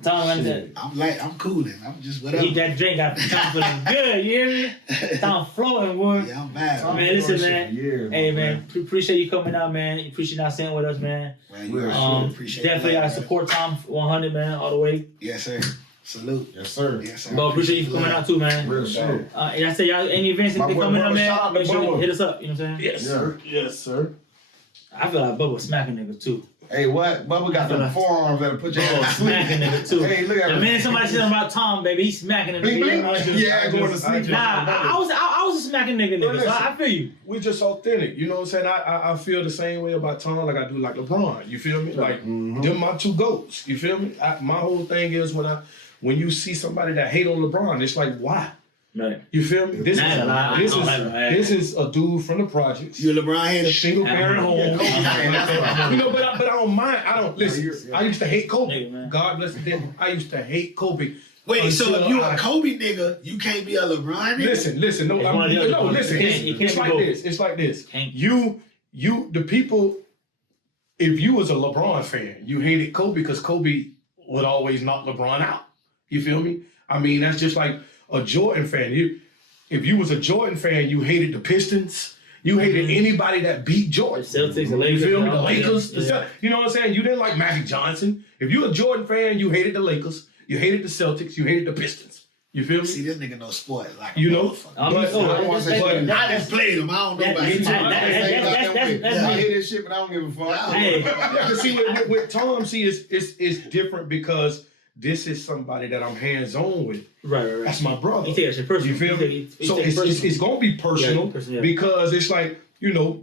Tom, I'm cooling. I'm just whatever. Keep that drink out. Tom feeling good, you hear me? Tom floating, boy. Yeah, I'm bad. Man, listen, man. Hey, man, appreciate you coming out, man. Appreciate not staying with us, man. Appreciate definitely I support Tom 100, man, all the way. Yes, sir. Salute. Yes, sir. But appreciate you for coming out too, man. Real shit. And I say y'all any events that coming up, man, make sure you hit us up. You know what I'm saying? Yes, sir. Yes, sir. I feel like Bubba smacking niggas too. Hey, what? Bubba got the forearms that'll put your ass asleep. Smacking niggas too. Hey, look at the him. minute somebody says about Tom, baby, he's smacking a Bling, nigga. bling. Yeah, going to sleep. Nah, I was a smacking nigga, so I feel you. We're just authentic. You know what I'm saying? I feel the same way about Tom like I do like LeBron. You feel me? Like, them my two goats. You feel me? My whole thing is when you see somebody that hate on LeBron, it's like, why? Right. You feel me? This is a dude from the projects. You a LeBron hater? Single parent home. But I don't mind. I don't listen. I used to hate Kobe. God bless him. I used to hate Kobe. Wait, so if you a Kobe nigga, you can't be a LeBron nigga? Listen. No, listen. It's like this. You, the people. If you was a LeBron fan, you hated Kobe because Kobe would always knock LeBron out. You feel me? I mean, that's just like a Jordan fan. If you was a Jordan fan, you hated the Pistons. You hated anybody that beat Jordan. The Celtics, the Lakers. You feel me? The Lakers. You know what I'm saying? You didn't like Magic Johnson. If you a Jordan fan, you hated the Lakers. You hated the Celtics. You hated the Pistons. You feel me? See, this nigga know sport like you know. I just played him. I don't know about him. I hear this shit, but I don't give a fuck. Hey, see, with Tom, it's different because this is somebody that I'm hands-on with. Right. That's my brother. You take that shit personal. You feel me? So it's gonna be personal because it's like,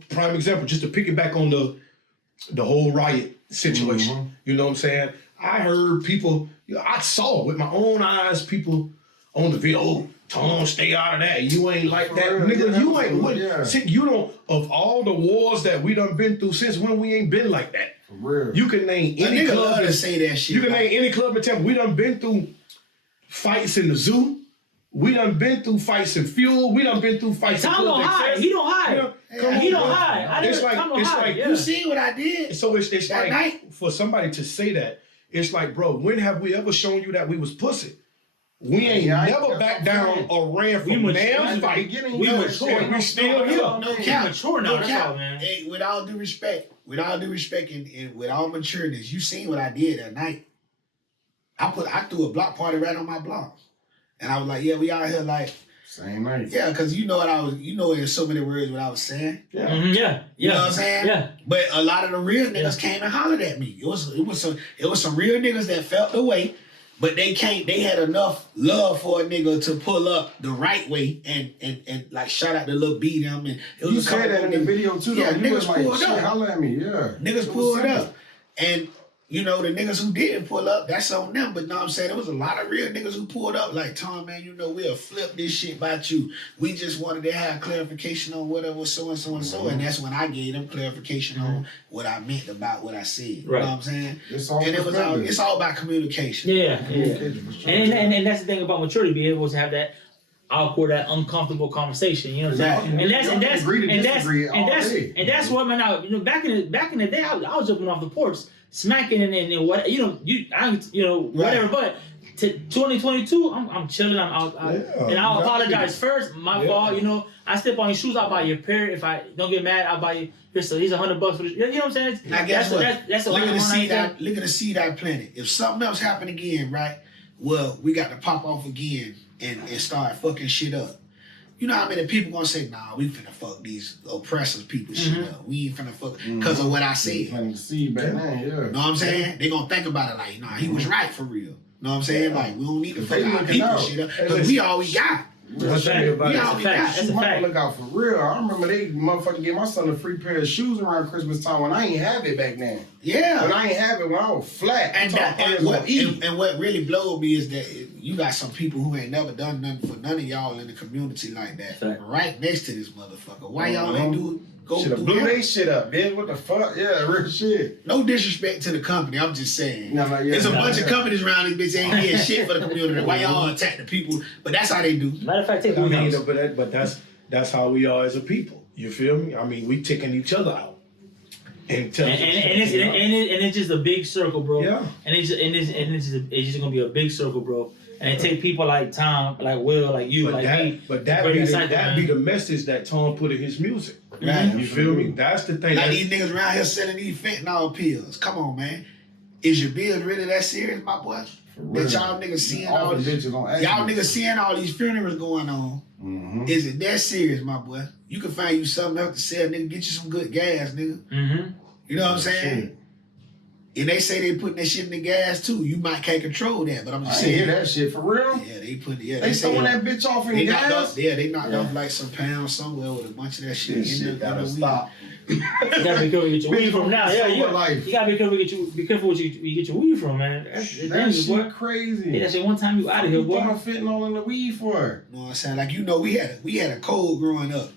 prime example, just to piggyback on the whole riot situation. Mm-hmm. You know what I'm saying? I heard people, I saw with my own eyes people on the video, oh, Tom, stay out of that. You ain't like that. Nigga, you ain't. See, you don't, of all the wars that we done been through, since when we ain't been like that. For real. You can name any club. To say that shit. You can name any club in Tampa. We done been through fights in the zoo. We done been through fights in Fuel. We done been through fights in Tom don't hide. He don't hide. He don't hide. It's like You see what I did? So it's that like night? for somebody to say that, it's like, bro, when have we ever shown you that we was pussy? We ain't never backed down or ran from damn fight. We mature. We still here. No cap. Mature now. That's all, man. Hey, with all due respect, and with all matureness, you seen what I did that night. I threw a block party right on my block. And I was like, yeah, we out here like same night. Yeah, because you know what I was, in so many words what I was saying. Yeah. Mm-hmm, yeah. You know what I'm saying? Yeah. But a lot of the real niggas came and hollered at me. It was some real niggas that felt the way, but they had enough love for a nigga to pull up the right way and like shout out to Lil B them, and it was you said that in the video too. Yeah, though. niggas pulled up. Holler at me, yeah. Niggas pulled up. And the niggas who didn't pull up, that's on them. But know what I'm saying? There was a lot of real niggas who pulled up like, Tom, man, we'll flip this shit about you. We just wanted to have clarification on whatever so and so and so. And that's when I gave them clarification on what I meant about what I said. Right. You know what I'm saying? It's all about communication. Yeah. And that's the thing about maturity, being able to have that awkward, that uncomfortable conversation. You know what I'm saying? And that's what, man. Back in the day, I was jumping off the porch, smacking and what whatever. But to 2022, I'm chilling. I'm out, and I'll apologize first. My fault. I step on your shoes. I'll buy you a pair. If I don't get mad, I'll buy you. Here's $100 for this. You know what I'm saying? Now guess what? That's look at the seed I planted. If something else happened again, right? Well, we got to pop off again and start fucking shit up. You know how many people gonna say, nah, we finna fuck these oppressive people shit up. We ain't finna fuck because of what I said. Planting the seed back then, yeah. Know what I'm saying? They gonna think about it like, nah, he was right for real. Know what I'm saying? Like, we don't need to fuck our people shit up because we all we got. That's a fact. Look out for real. I remember they motherfucking gave my son a free pair of shoes around Christmas time when I ain't have it back then. Yeah. When I ain't have it when I was flat. And what really blowed me is that you got some people who ain't never done nothing for none of y'all in the community like that. Right next to this motherfucker. Why y'all ain't Should've blew they shit up, bitch. What the fuck? Yeah, real shit. No disrespect to the company. I'm just saying. There's a bunch of companies around this bitch ain't getting shit for the community. Why y'all attack the people? But that's how they do. Matter of fact, but that's how we are as a people. You feel me? I mean, we taking each other out. And it's just a big circle, bro. Yeah. And it's just gonna be a big circle, bro. And it take people like Tom, like Will, like you, me. But that be the message that Tom put in his music. Right. You feel me? That's the thing. Like these niggas around here selling these fentanyl pills. Come on, man. Is your bills really that serious, my boy? That y'all niggas seeing all these funerals going on. Mm-hmm. Is it that serious, my boy? You can find you something else to sell, nigga. Get you some good gas, nigga. Mm-hmm. You know what I'm saying? Shit. And they say they putting that shit in the gas too. You might can't control that, but I'm just saying. I hear that shit for real. Yeah, they put it. Yeah, they throwing that bitch off in the gas. They knocked off like some pounds somewhere with a bunch of that shit. Shit gotta stop. You gotta be careful with your weed from now. Yeah, you gotta be careful where you get your weed from, man. That shit crazy. Yeah, that shit one time you out of here, boy. What you fentanyl in the weed for? You know what I'm saying? Like, we had a code growing up,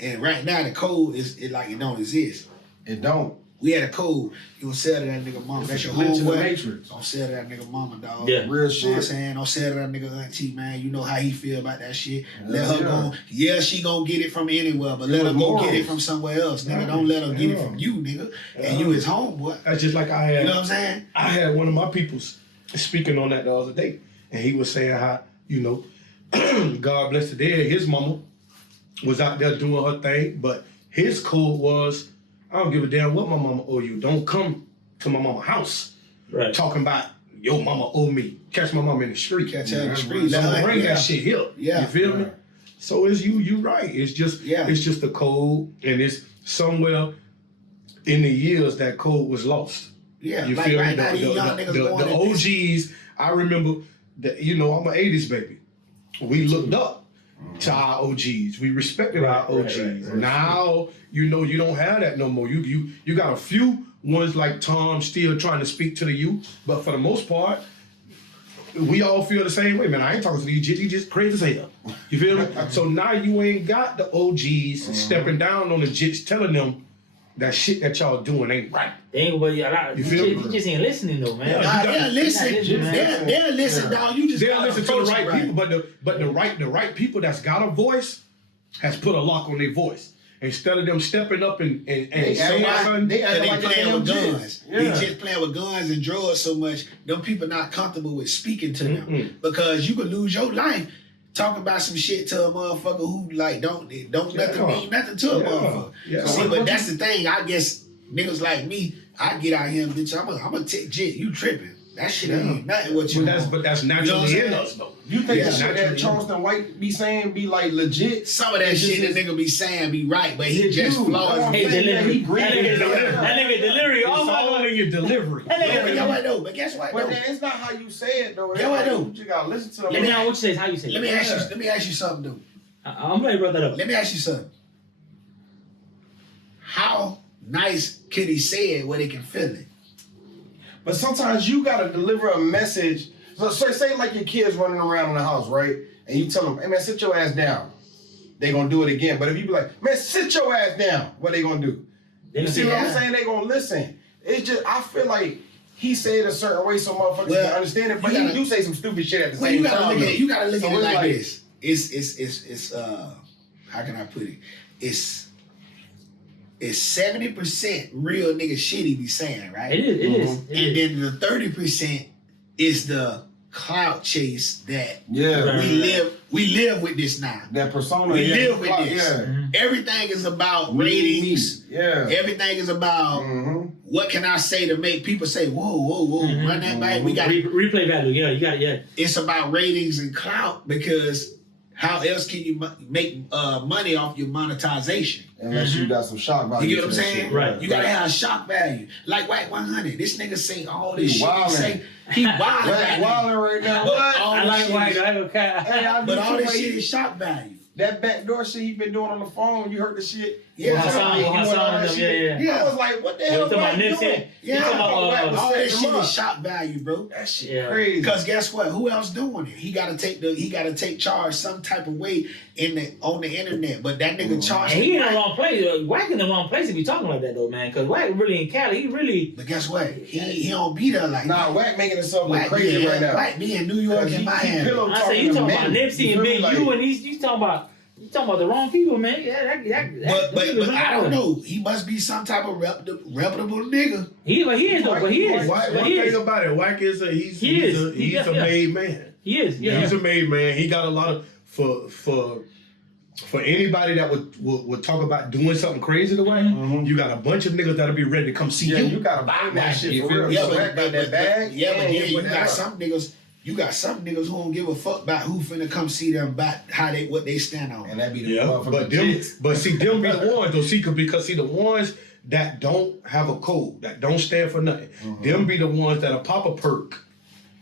and right now the code is like it don't exist. It don't. We had a code. You don't sell to that nigga mama. That's your homeboy. Don't sell to that nigga mama, dog. Yeah. Real shit. You know what I'm saying? Don't sell to that nigga auntie, man. You know how he feel about that shit. Let her go. Yeah, she gonna get it from anywhere, but let her go get it from somewhere else. Nigga, don't let her get it from you, nigga. And you his homeboy. That's just like I had. You know what I'm saying? I had one of my peoples speaking on that the other day, and he was saying how, God bless the dead, his mama was out there doing her thing, but his code was, I don't give a damn what my mama owe you. Don't come to my mama's house talking about your mama owe me. Catch my mama in the street. Catch her in the street. So bring that shit here. Yeah. You feel me? So it's you right. It's just the code, and it's somewhere in the years that code was lost. Yeah. You like feel right me? now, these young niggas the OGs I remember that, I'm an 80s baby. We looked up to our OGs. We respected our OGs. Right. Now, you don't have that no more. You got a few ones like Tom still trying to speak to the youth, but for the most part, we all feel the same way, man. I ain't talking to these jits, you just crazy as hell. You feel me? So now you ain't got the OGs stepping down on the jits telling them that shit that y'all doing ain't right. They ain't you feel me? You just ain't listening though, man. They'll listen. They'll listen, dog. You just they'll listen to the right people, but the right people that's got a voice has put a lock on their voice. Instead of them stepping up and saying something, they playing with guns. Yeah. They just playing with guns and drugs so much. Them people not comfortable with speaking to them because you could lose your life talking about some shit to a motherfucker who like don't nothing mean nothing to a motherfucker. Yeah. See, but that's the thing. I guess niggas like me, I get out here and bitch, I'm a tick jit. You tripping? That shit ain't nothing what you. But that's naturally in us though. You think the shit that Charleston White be saying be like legit? Some of that shit the nigga be saying be right, but he just flaws. Hey, delivery. That nigga delivery. Oh my God, your delivery. But guess what? But it's not how you say it though. Guess what though? You just gotta listen to them. Let me know what you say. How you say it. Let me ask you something though. I'm glad you brought that up. Let me ask you something. How nice can he say it where they can feel it? But sometimes you gotta deliver a message. So say like your kids running around in the house, right? And you tell them, hey man, sit your ass down. They gonna do it again. But if you be like, man, sit your ass down, what they gonna do? You see what I'm saying? They gonna listen. It's just, I feel like he said a certain way so motherfuckers can understand it, but he do say some stupid shit at the same time. You gotta look at it like this. It's how can I put it? It's 70% real nigga shit he be saying, right? It is. And then the 30% is the clout chase that we live with this now. That persona. We live with this. Yeah. Everything is about ratings. Yeah. Everything is about what can I say to make people say, whoa, run that back. We got replay value. Yeah, you got it. Yeah. It's about ratings and clout because how else can you make money off your monetization? Unless you got some shock value. You get what I'm saying? Right. You gotta have shock value. Like White 100. This nigga say all this shit. He say he wilding right now. I like White. But all this shit is shock value. That backdoor shit he been doing on the phone, you heard the shit? Yeah. I was like, what the hell are you doing? All that shit is shock value, bro. That shit crazy. Because guess what? Who else doing it? He gotta take charge some type of way on the internet. But that nigga charged. He in the wrong place. White in the wrong place to be talking like that though, man. Because White really in Cali, he really. But guess what? He don't be there like that. Nah, White making himself look crazy right now. White be in New York and Miami. I say you talking about Nipsey and Big U, and he's talking about. You talking about the wrong people, man. But I don't know. He must be some type of reputable nigga. He is though. But he is. One thing about it, Wack is he's a made man. He is. Yeah. He's a made man. He got a lot of for anybody that would talk about doing something crazy the way, you got a bunch of niggas that'll be ready to come see you. You gotta buy that shit for real. Yeah, but that bag. Yeah, but then you got some niggas. You got some niggas who don't give a fuck about who finna come see them about what they stand on. And that be the motherfucking them be the ones though. See, because the ones that don't have a code, that don't stand for nothing, them be the ones that'll pop a perk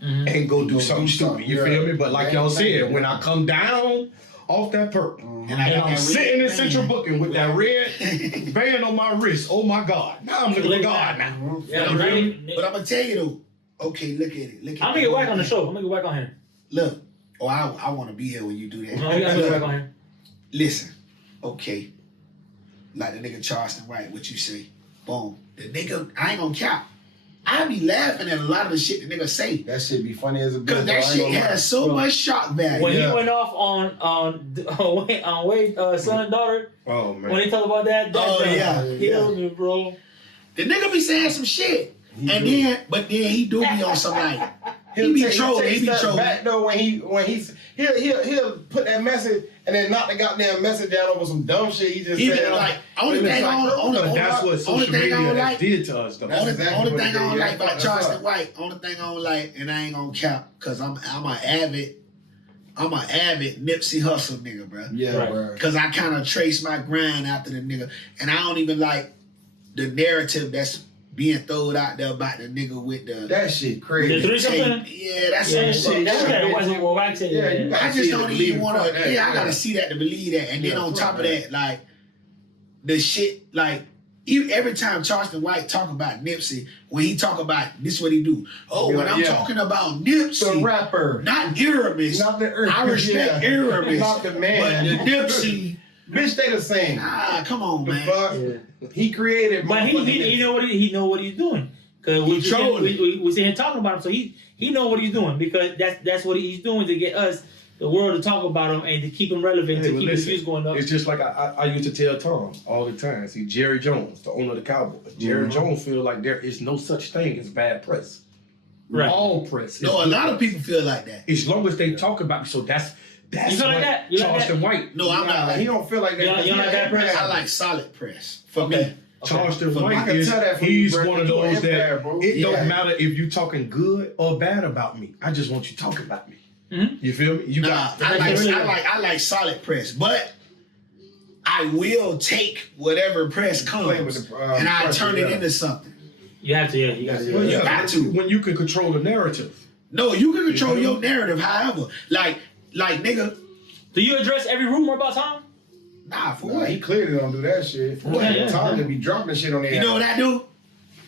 and go do something stupid. You feel me? But like y'all said, when I come down off that perk and I'm sitting in central booking with that red band on my wrist, oh my God. Now I'm looking for God now. But I'm gonna tell you though. Okay, look at it. I'm gonna get White on the show. I'm gonna get White on here. Look, I want to be here when you do that. No, we gotta get White on here. Listen, okay, like the nigga Charleston White, what you say? Boom. The nigga, I ain't gonna cap. I be laughing at a lot of the shit the nigga say. That shit be funny as a bitch. Cause that shit has so much shock value. When he went off on Wade's son and daughter. Oh man. When he talked about that killed me, bro. The nigga be saying some shit. But then he do be on some like he be trolling. Back though when he'll put that message and then knock the goddamn message down over some dumb shit he just said. Like only thing that's what social media did to us though. Only thing I don't like about Charleston White. Only thing I don't like, and I ain't gonna cap, cause I'm an avid Nipsey Hussle nigga, bro. Yeah, bro. Cause I kind of trace my grind after the nigga, and I don't even like the narrative that's being thrown out there about the nigga with the That shit crazy. The three something? yeah, that's Yeah, some shit. that's what was what I said. Yeah, you I just don't even want to. that. Yeah, I gotta see that to believe that. And then on top of that, like the shit, like every time Charleston White talk about Nipsey, when he talk about this, what he do? Oh, when I'm talking about Nipsey, The rapper, not Aramis. not the I respect Aramis, not the man, but the Nipsey. Bitch, they the same. Ah, come on, The man. fuck? Yeah. He created. But he know what he know what he's doing. Cause we sitting here talking about him, so he know what he's doing because that's what he's doing to get us the world to talk about him and to keep him relevant, to keep his views going up. It's just like I used to tell Tom all the time. See, Jerry Jones, the owner of the Cowboys. Jerry Jones feel like there is no such thing as bad press. Right. All press. No, a lot of people feel like that. As long as they talk about me, so that's You feel like that? You like Charleston that? White. No, I'm not. He don't feel like that. You don't like that press? I like solid press for Okay. me. Charleston I White can is tell that from he's you, bro. one of You those an that empath, bro. it Yeah. don't matter if you talking good or bad about me. I just want you talking about me. Mhm. You feel me? You Nah, got I like solid press, but I will take whatever press Play comes with the, and I pressure, turn it yeah. into something. You have to, yeah, you got to. well, You yeah, got to. when you can control the narrative. No, you can control your narrative, however. Like nigga, Do you address every rumor about Tom? nah, for Nah, what? he clearly don't do that shit. Yeah, Tom yeah. to be dropping shit on there. You know what I do?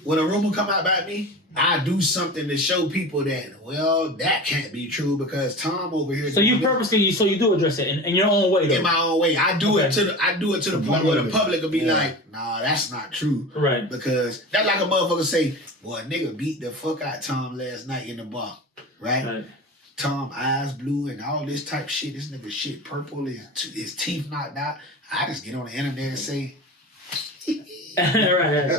When a rumor come out about me, I do something to show people that, well, that can't be true because Tom over here. So you doing this purposely, you do address it in your own way, though. in my own way. I do it to the point where the public will be Yeah. like, nah, that's not true. Right. Because that's like a motherfucker say, boy, nigga beat the fuck out Tom last night in the bar. Right? Right. Tom eyes blue and all this type shit. This nigga shit purple, his teeth knocked out. I just get on the internet and say, right.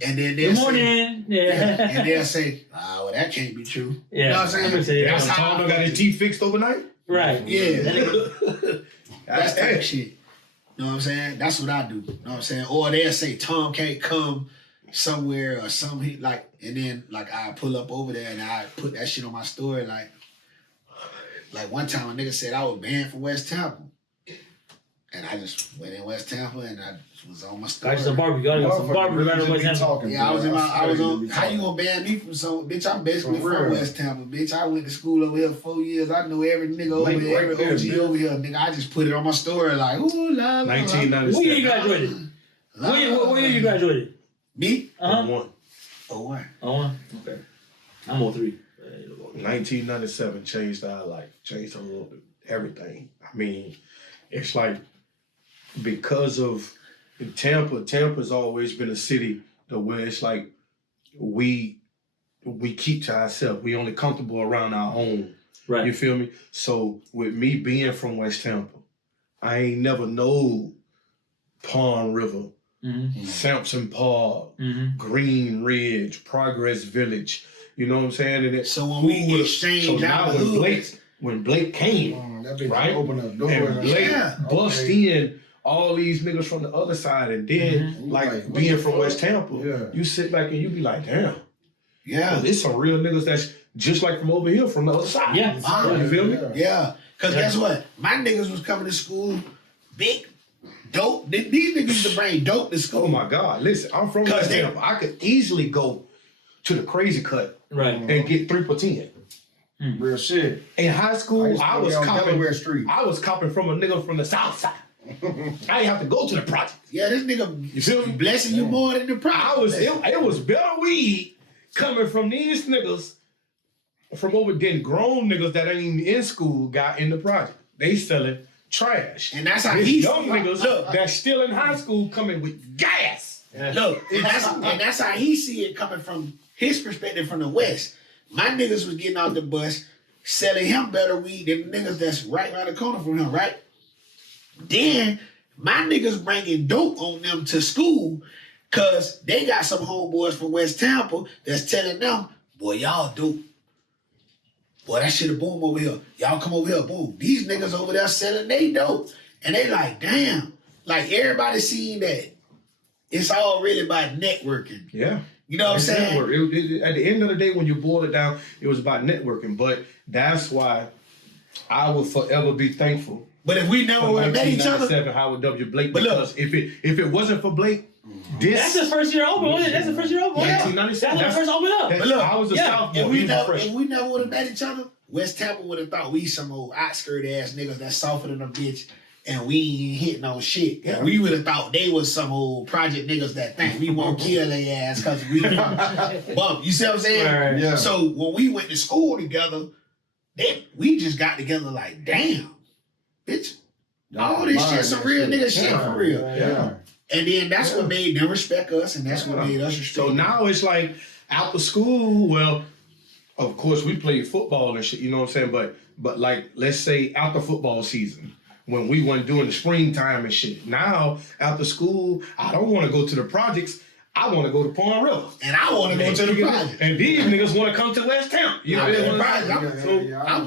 and then they'll Good say, morning. Yeah. and they'll say, well, that can't be true. Yeah. You know what I'm saying? Yeah. That's how Tom I got his teeth fixed overnight. Right. Yeah. That nigga- That's type of shit. You know what I'm saying? That's what I do. You know what I'm saying? Or they'll say Tom can't come somewhere or something like, and then like I pull up over there and I put that shit on my story. Like one time a nigga said I was banned from West Tampa, and I just went in West Tampa and I was on my story. Got you some barbecue. I got some barbecue right away. Yeah, I was in my. I was on. How you gonna ban me from some? Bitch, I'm basically For from real. West Tampa. Bitch, I went to school over here 4 years. I know every nigga over Like, here, right every there, OG bitch. over here. Nigga, I just put it on my story like, ooh la la. 1997. What year you graduated? What year you graduated? Me? Uh-huh. One. Oh what? Oh, one. Okay. I'm 03. 1997 changed our life, changed our world, everything. I mean, it's like because of Tampa's always been a city the where it's like we keep to ourselves. We only comfortable around our home. Right. You feel me? So with me being from West Tampa, I ain't never know Pond River, Mm-hmm. Sampson Park, Mm-hmm. Green Ridge, Progress Village. You know what I'm saying? And So when we exchange so out now the hood, when Blake came, That bitch right? open up doors. and Blake Yeah. bust in all these niggas from the other side, and then Mhm. like Like, what being the from fuck? West Tampa, Yeah. you sit back and you be like, damn, yeah, there's some real niggas that's just like from over here from the other side. Yeah. You feel me? yeah. Cause guess what? My niggas was coming to school, big, dope. These niggas used to bring dope to school. Oh my God, listen, I'm from West Tampa. I could easily go to the Crazy Cut Right. and get 3 for 10. Real shit. In high school, I was on copping. Delaware Street. I was copping from a nigga from the South Side. I didn't have to go to the project. Yeah, this nigga You feel me? blessing you more than the prize. It was better weed coming from these niggas from over then grown niggas that ain't even in school got in the project. They selling trash. And that's how These he young niggas that's still in high school coming with gas. Look, and that's how he see it coming from his perspective from the West. My niggas was getting off the bus, selling him better weed than the niggas that's right around the corner from him, right? Then my niggas bringing dope on them to school because they got some homeboys from West Tampa that's telling them, boy, y'all dope. Boy, that shit a boom over here. Y'all come over here, boom. These niggas over there selling they dope. And they like, damn. Like everybody seeing that. It's all really about networking. Yeah. You know what I'm It's saying? network. At the end of the day, when you boil it down, it was about networking. But that's why I will forever be thankful But if we never for would have met each other, 1997 Howard W. Blake. But look- Because if it wasn't for Blake, That's the first year open, wasn't it? That's the first year open. 1997. That's the first open up. But look, I was a sophomore. If we never would have met each other, West Tampa would have thought we some old outskirt ass niggas that's softer than a bitch, and we ain't hitting on shit. Yeah. We would have thought they was some old project niggas that think we won't kill their ass because we bump. You see what I'm saying? Right. Yeah. So when we went to school together, we just got together like, damn, bitch. All this shit some real nigga shit for real. Yeah. And then that's what made them respect us, and that's what made us respect So now it's like after school, well, of course we played football and shit, you know what I'm saying? But like, let's say after football season, when we weren't doing the springtime and shit. Now, after school, I don't want to go to the projects. I want to go to Palm River. And I want to go to the project. And these niggas want to come to West Tampa. You know what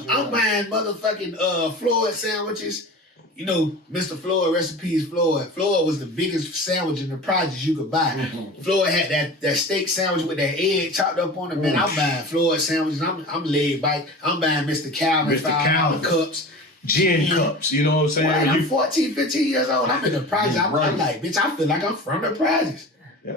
I'm buying motherfucking Floyd sandwiches. You know, Mr. Floyd, rest in peace, Floyd. Floyd was the biggest sandwich in the projects you could buy. Floyd had that steak sandwich with that egg chopped up on it. Man, I'm buying Floyd sandwiches. I'm laid back. I'm buying Mr. Calvin, $5 cups. Gin cups, you know what I'm saying? Well, I'm 14, 15 years old. I'm in the projects. I'm like, bitch, I feel like I'm from the projects. Yeah.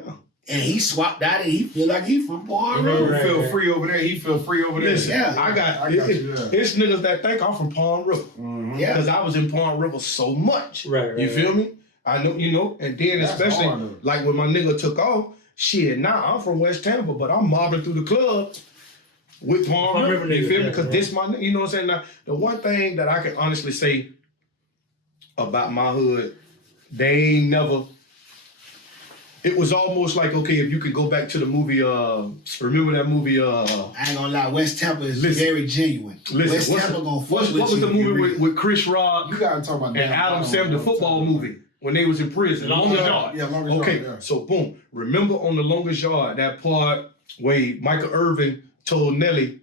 And he swapped out and he feel like he from Palm River. You feel free over there. He feel free over there. Listen, Yeah. I got you. it's niggas that think I'm from Palm River. Yeah. Because I was in Palm River so much. Right. You feel me? I know, you know, and then That's especially hard, like when my nigga took off, shit, now I'm from West Tampa, but I'm mobbing through the club with Palm River. You feel me? Because this my, you know what I'm saying? Now, the one thing that I can honestly say about my hood, they ain't never, it was almost like, okay, if you could go back to the movie, remember that movie? I ain't gonna lie, West Tampa is very genuine. West Tampa gonna fuck with you. What was the movie with Chris Rock You gotta talk about and that. Adam Sandler, the football movie, when they was in prison? Longest Yard. Yeah, Longest Okay, Yard, yeah. so boom. Remember on the Longest Yard, that part where Michael Irvin told Nelly,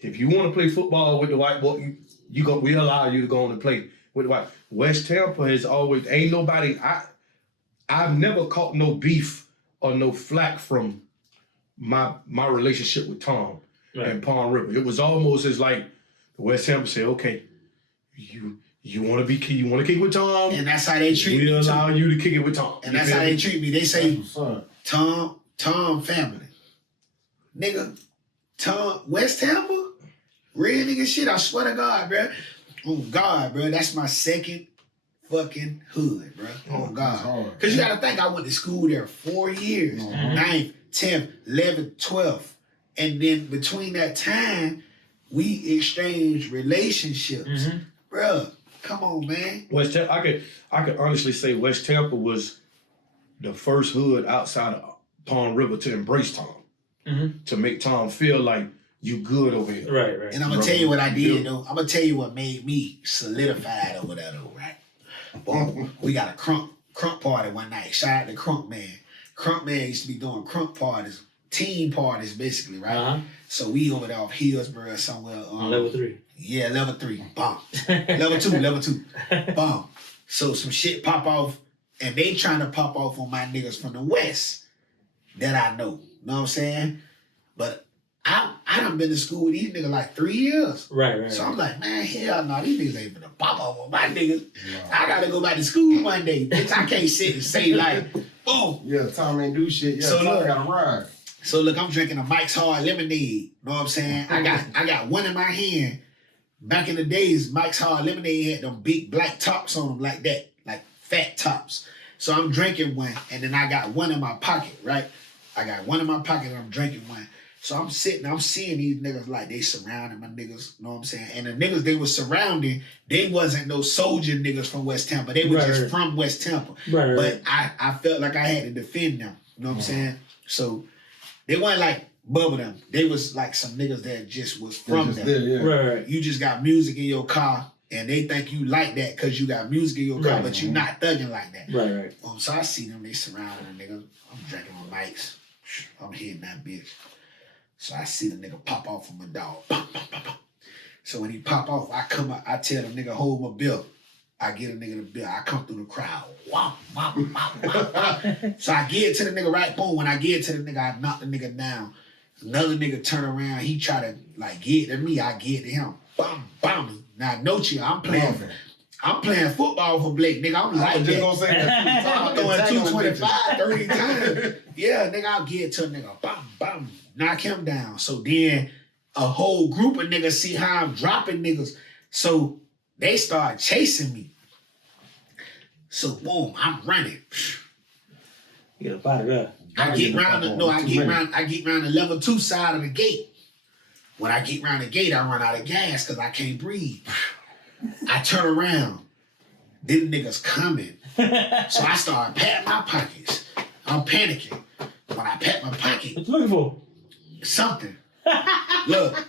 if you want to play football with the white boy, we allow you to go on and play with the white. West Tampa has always, ain't nobody, I've never caught no beef or no flack from my relationship with Tom and Palm River. It was almost as like West Tampa said, okay, you want to kick with Tom, and that's how they treat me. We allow you to kick it with Tom. And that's how they treat me. They say, Tom family. Nigga, Tom, West Tampa? Real nigga shit, I swear to God, bro. Oh, God, bro, that's my second fucking hood, bro. Oh, God. Because you got to think, I went to school there 4 years. 9th, 10th, 11th, 12th. And then between that time, we exchanged relationships. Bro, come on, man. West Tampa, I could honestly say West Tampa was the first hood outside of Palm River to embrace Tom. To make Tom feel like you good over here. Right. And I'm going to tell you what I did, though. I'm going to tell you what made me solidified over there, though, right? Boom. We got a crunk party one night. Shout out to Crunk Man. Crunk Man used to be doing crunk parties, team parties, basically, right? So we over there off Hillsborough somewhere. Level 3. Yeah, level 3. Bomb. level 2. Bomb. So some shit pop off, and they trying to pop off on my niggas from the West that I know. Know what I'm saying? But I done been to school with these niggas like 3 years. Right. So I'm like, man, hell no, these niggas ain't gonna pop off on my niggas. I gotta go back to school one day, bitch. I can't sit and say like, boom. Yeah, Tom ain't do shit. Yeah, So Tom look, gotta ride. So look, I'm drinking a Mike's Hard Lemonade. Know what I'm saying? I got one in my hand. Back in the days, Mike's Hard Lemonade had them big black tops on them like that, like fat tops. So I'm drinking one, and then I got one in my pocket, right? I got one in my pocket, and I'm drinking one. So I'm sitting, I'm seeing these niggas like they surrounding my niggas, know what I'm saying? And the niggas they was surrounding, they wasn't no soldier niggas from West Tampa. They were just from West Tampa. But I felt like I had to defend them, you know what I'm saying? So they weren't like bubble them. They was like some niggas that just was from them. Right. You just got music in your car, and they think you like that because you got music in your car, but you not thugging like that. Right. So I see them, they surrounding the niggas. I'm drinking my mics. I'm hitting that bitch. So I see the nigga pop off from my dog. So when he pop off, I come up, I tell the nigga, hold my bill. I get a nigga the bill. I come through the crowd. So I get to the nigga right, boom. When I get to the nigga, I knock the nigga down. Another nigga turn around. He try to like get to me. I get to him. Bam, bam. Now, no chill. I'm playing football for Blake, nigga. I'm like just that. gonna say that. I'm throwing 225, 30 times. Yeah, nigga, I'll get to a nigga. Bam, bam. Knock him down. So then a whole group of niggas see how I'm dropping niggas. So they start chasing me. So boom, I'm running. Get up out of there. I get round the level 2 side of the gate. When I get round the gate, I run out of gas because I can't breathe. I turn around. Them niggas coming. So I start patting my pockets. I'm panicking. When I pat my pocket, What you looking for? something. Look.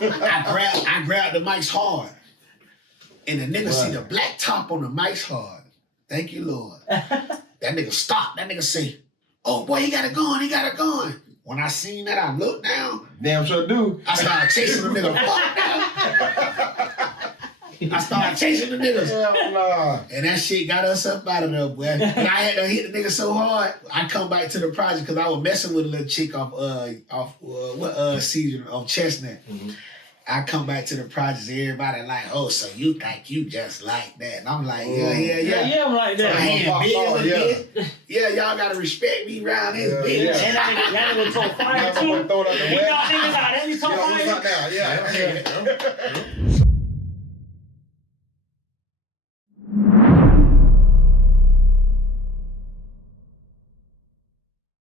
I grab the mics hard. And the nigga see the black top on the mics hard. Thank you, Lord. That nigga stop. That nigga say, oh boy, he got a gun. When I seen that, I looked down. Damn sure do. I started chasing the nigga. Fuck down. I started chasing the niggas. Hell nah. And that shit got us up out of there, boy. And I had to hit the nigga so hard, I come back to the project because I was messing with a little chick off season on Chestnut. Mm-hmm. I come back to the projects, everybody like, oh, so you think you just like that? And I'm like, yeah. I'm like So I that. had big. Yeah, y'all gotta respect me around this bitch. yeah. And that nigga talk fire I'm too. gonna throw it out the You way. know niggas out there, we talk Yeah, what's fire. up now? Yeah. So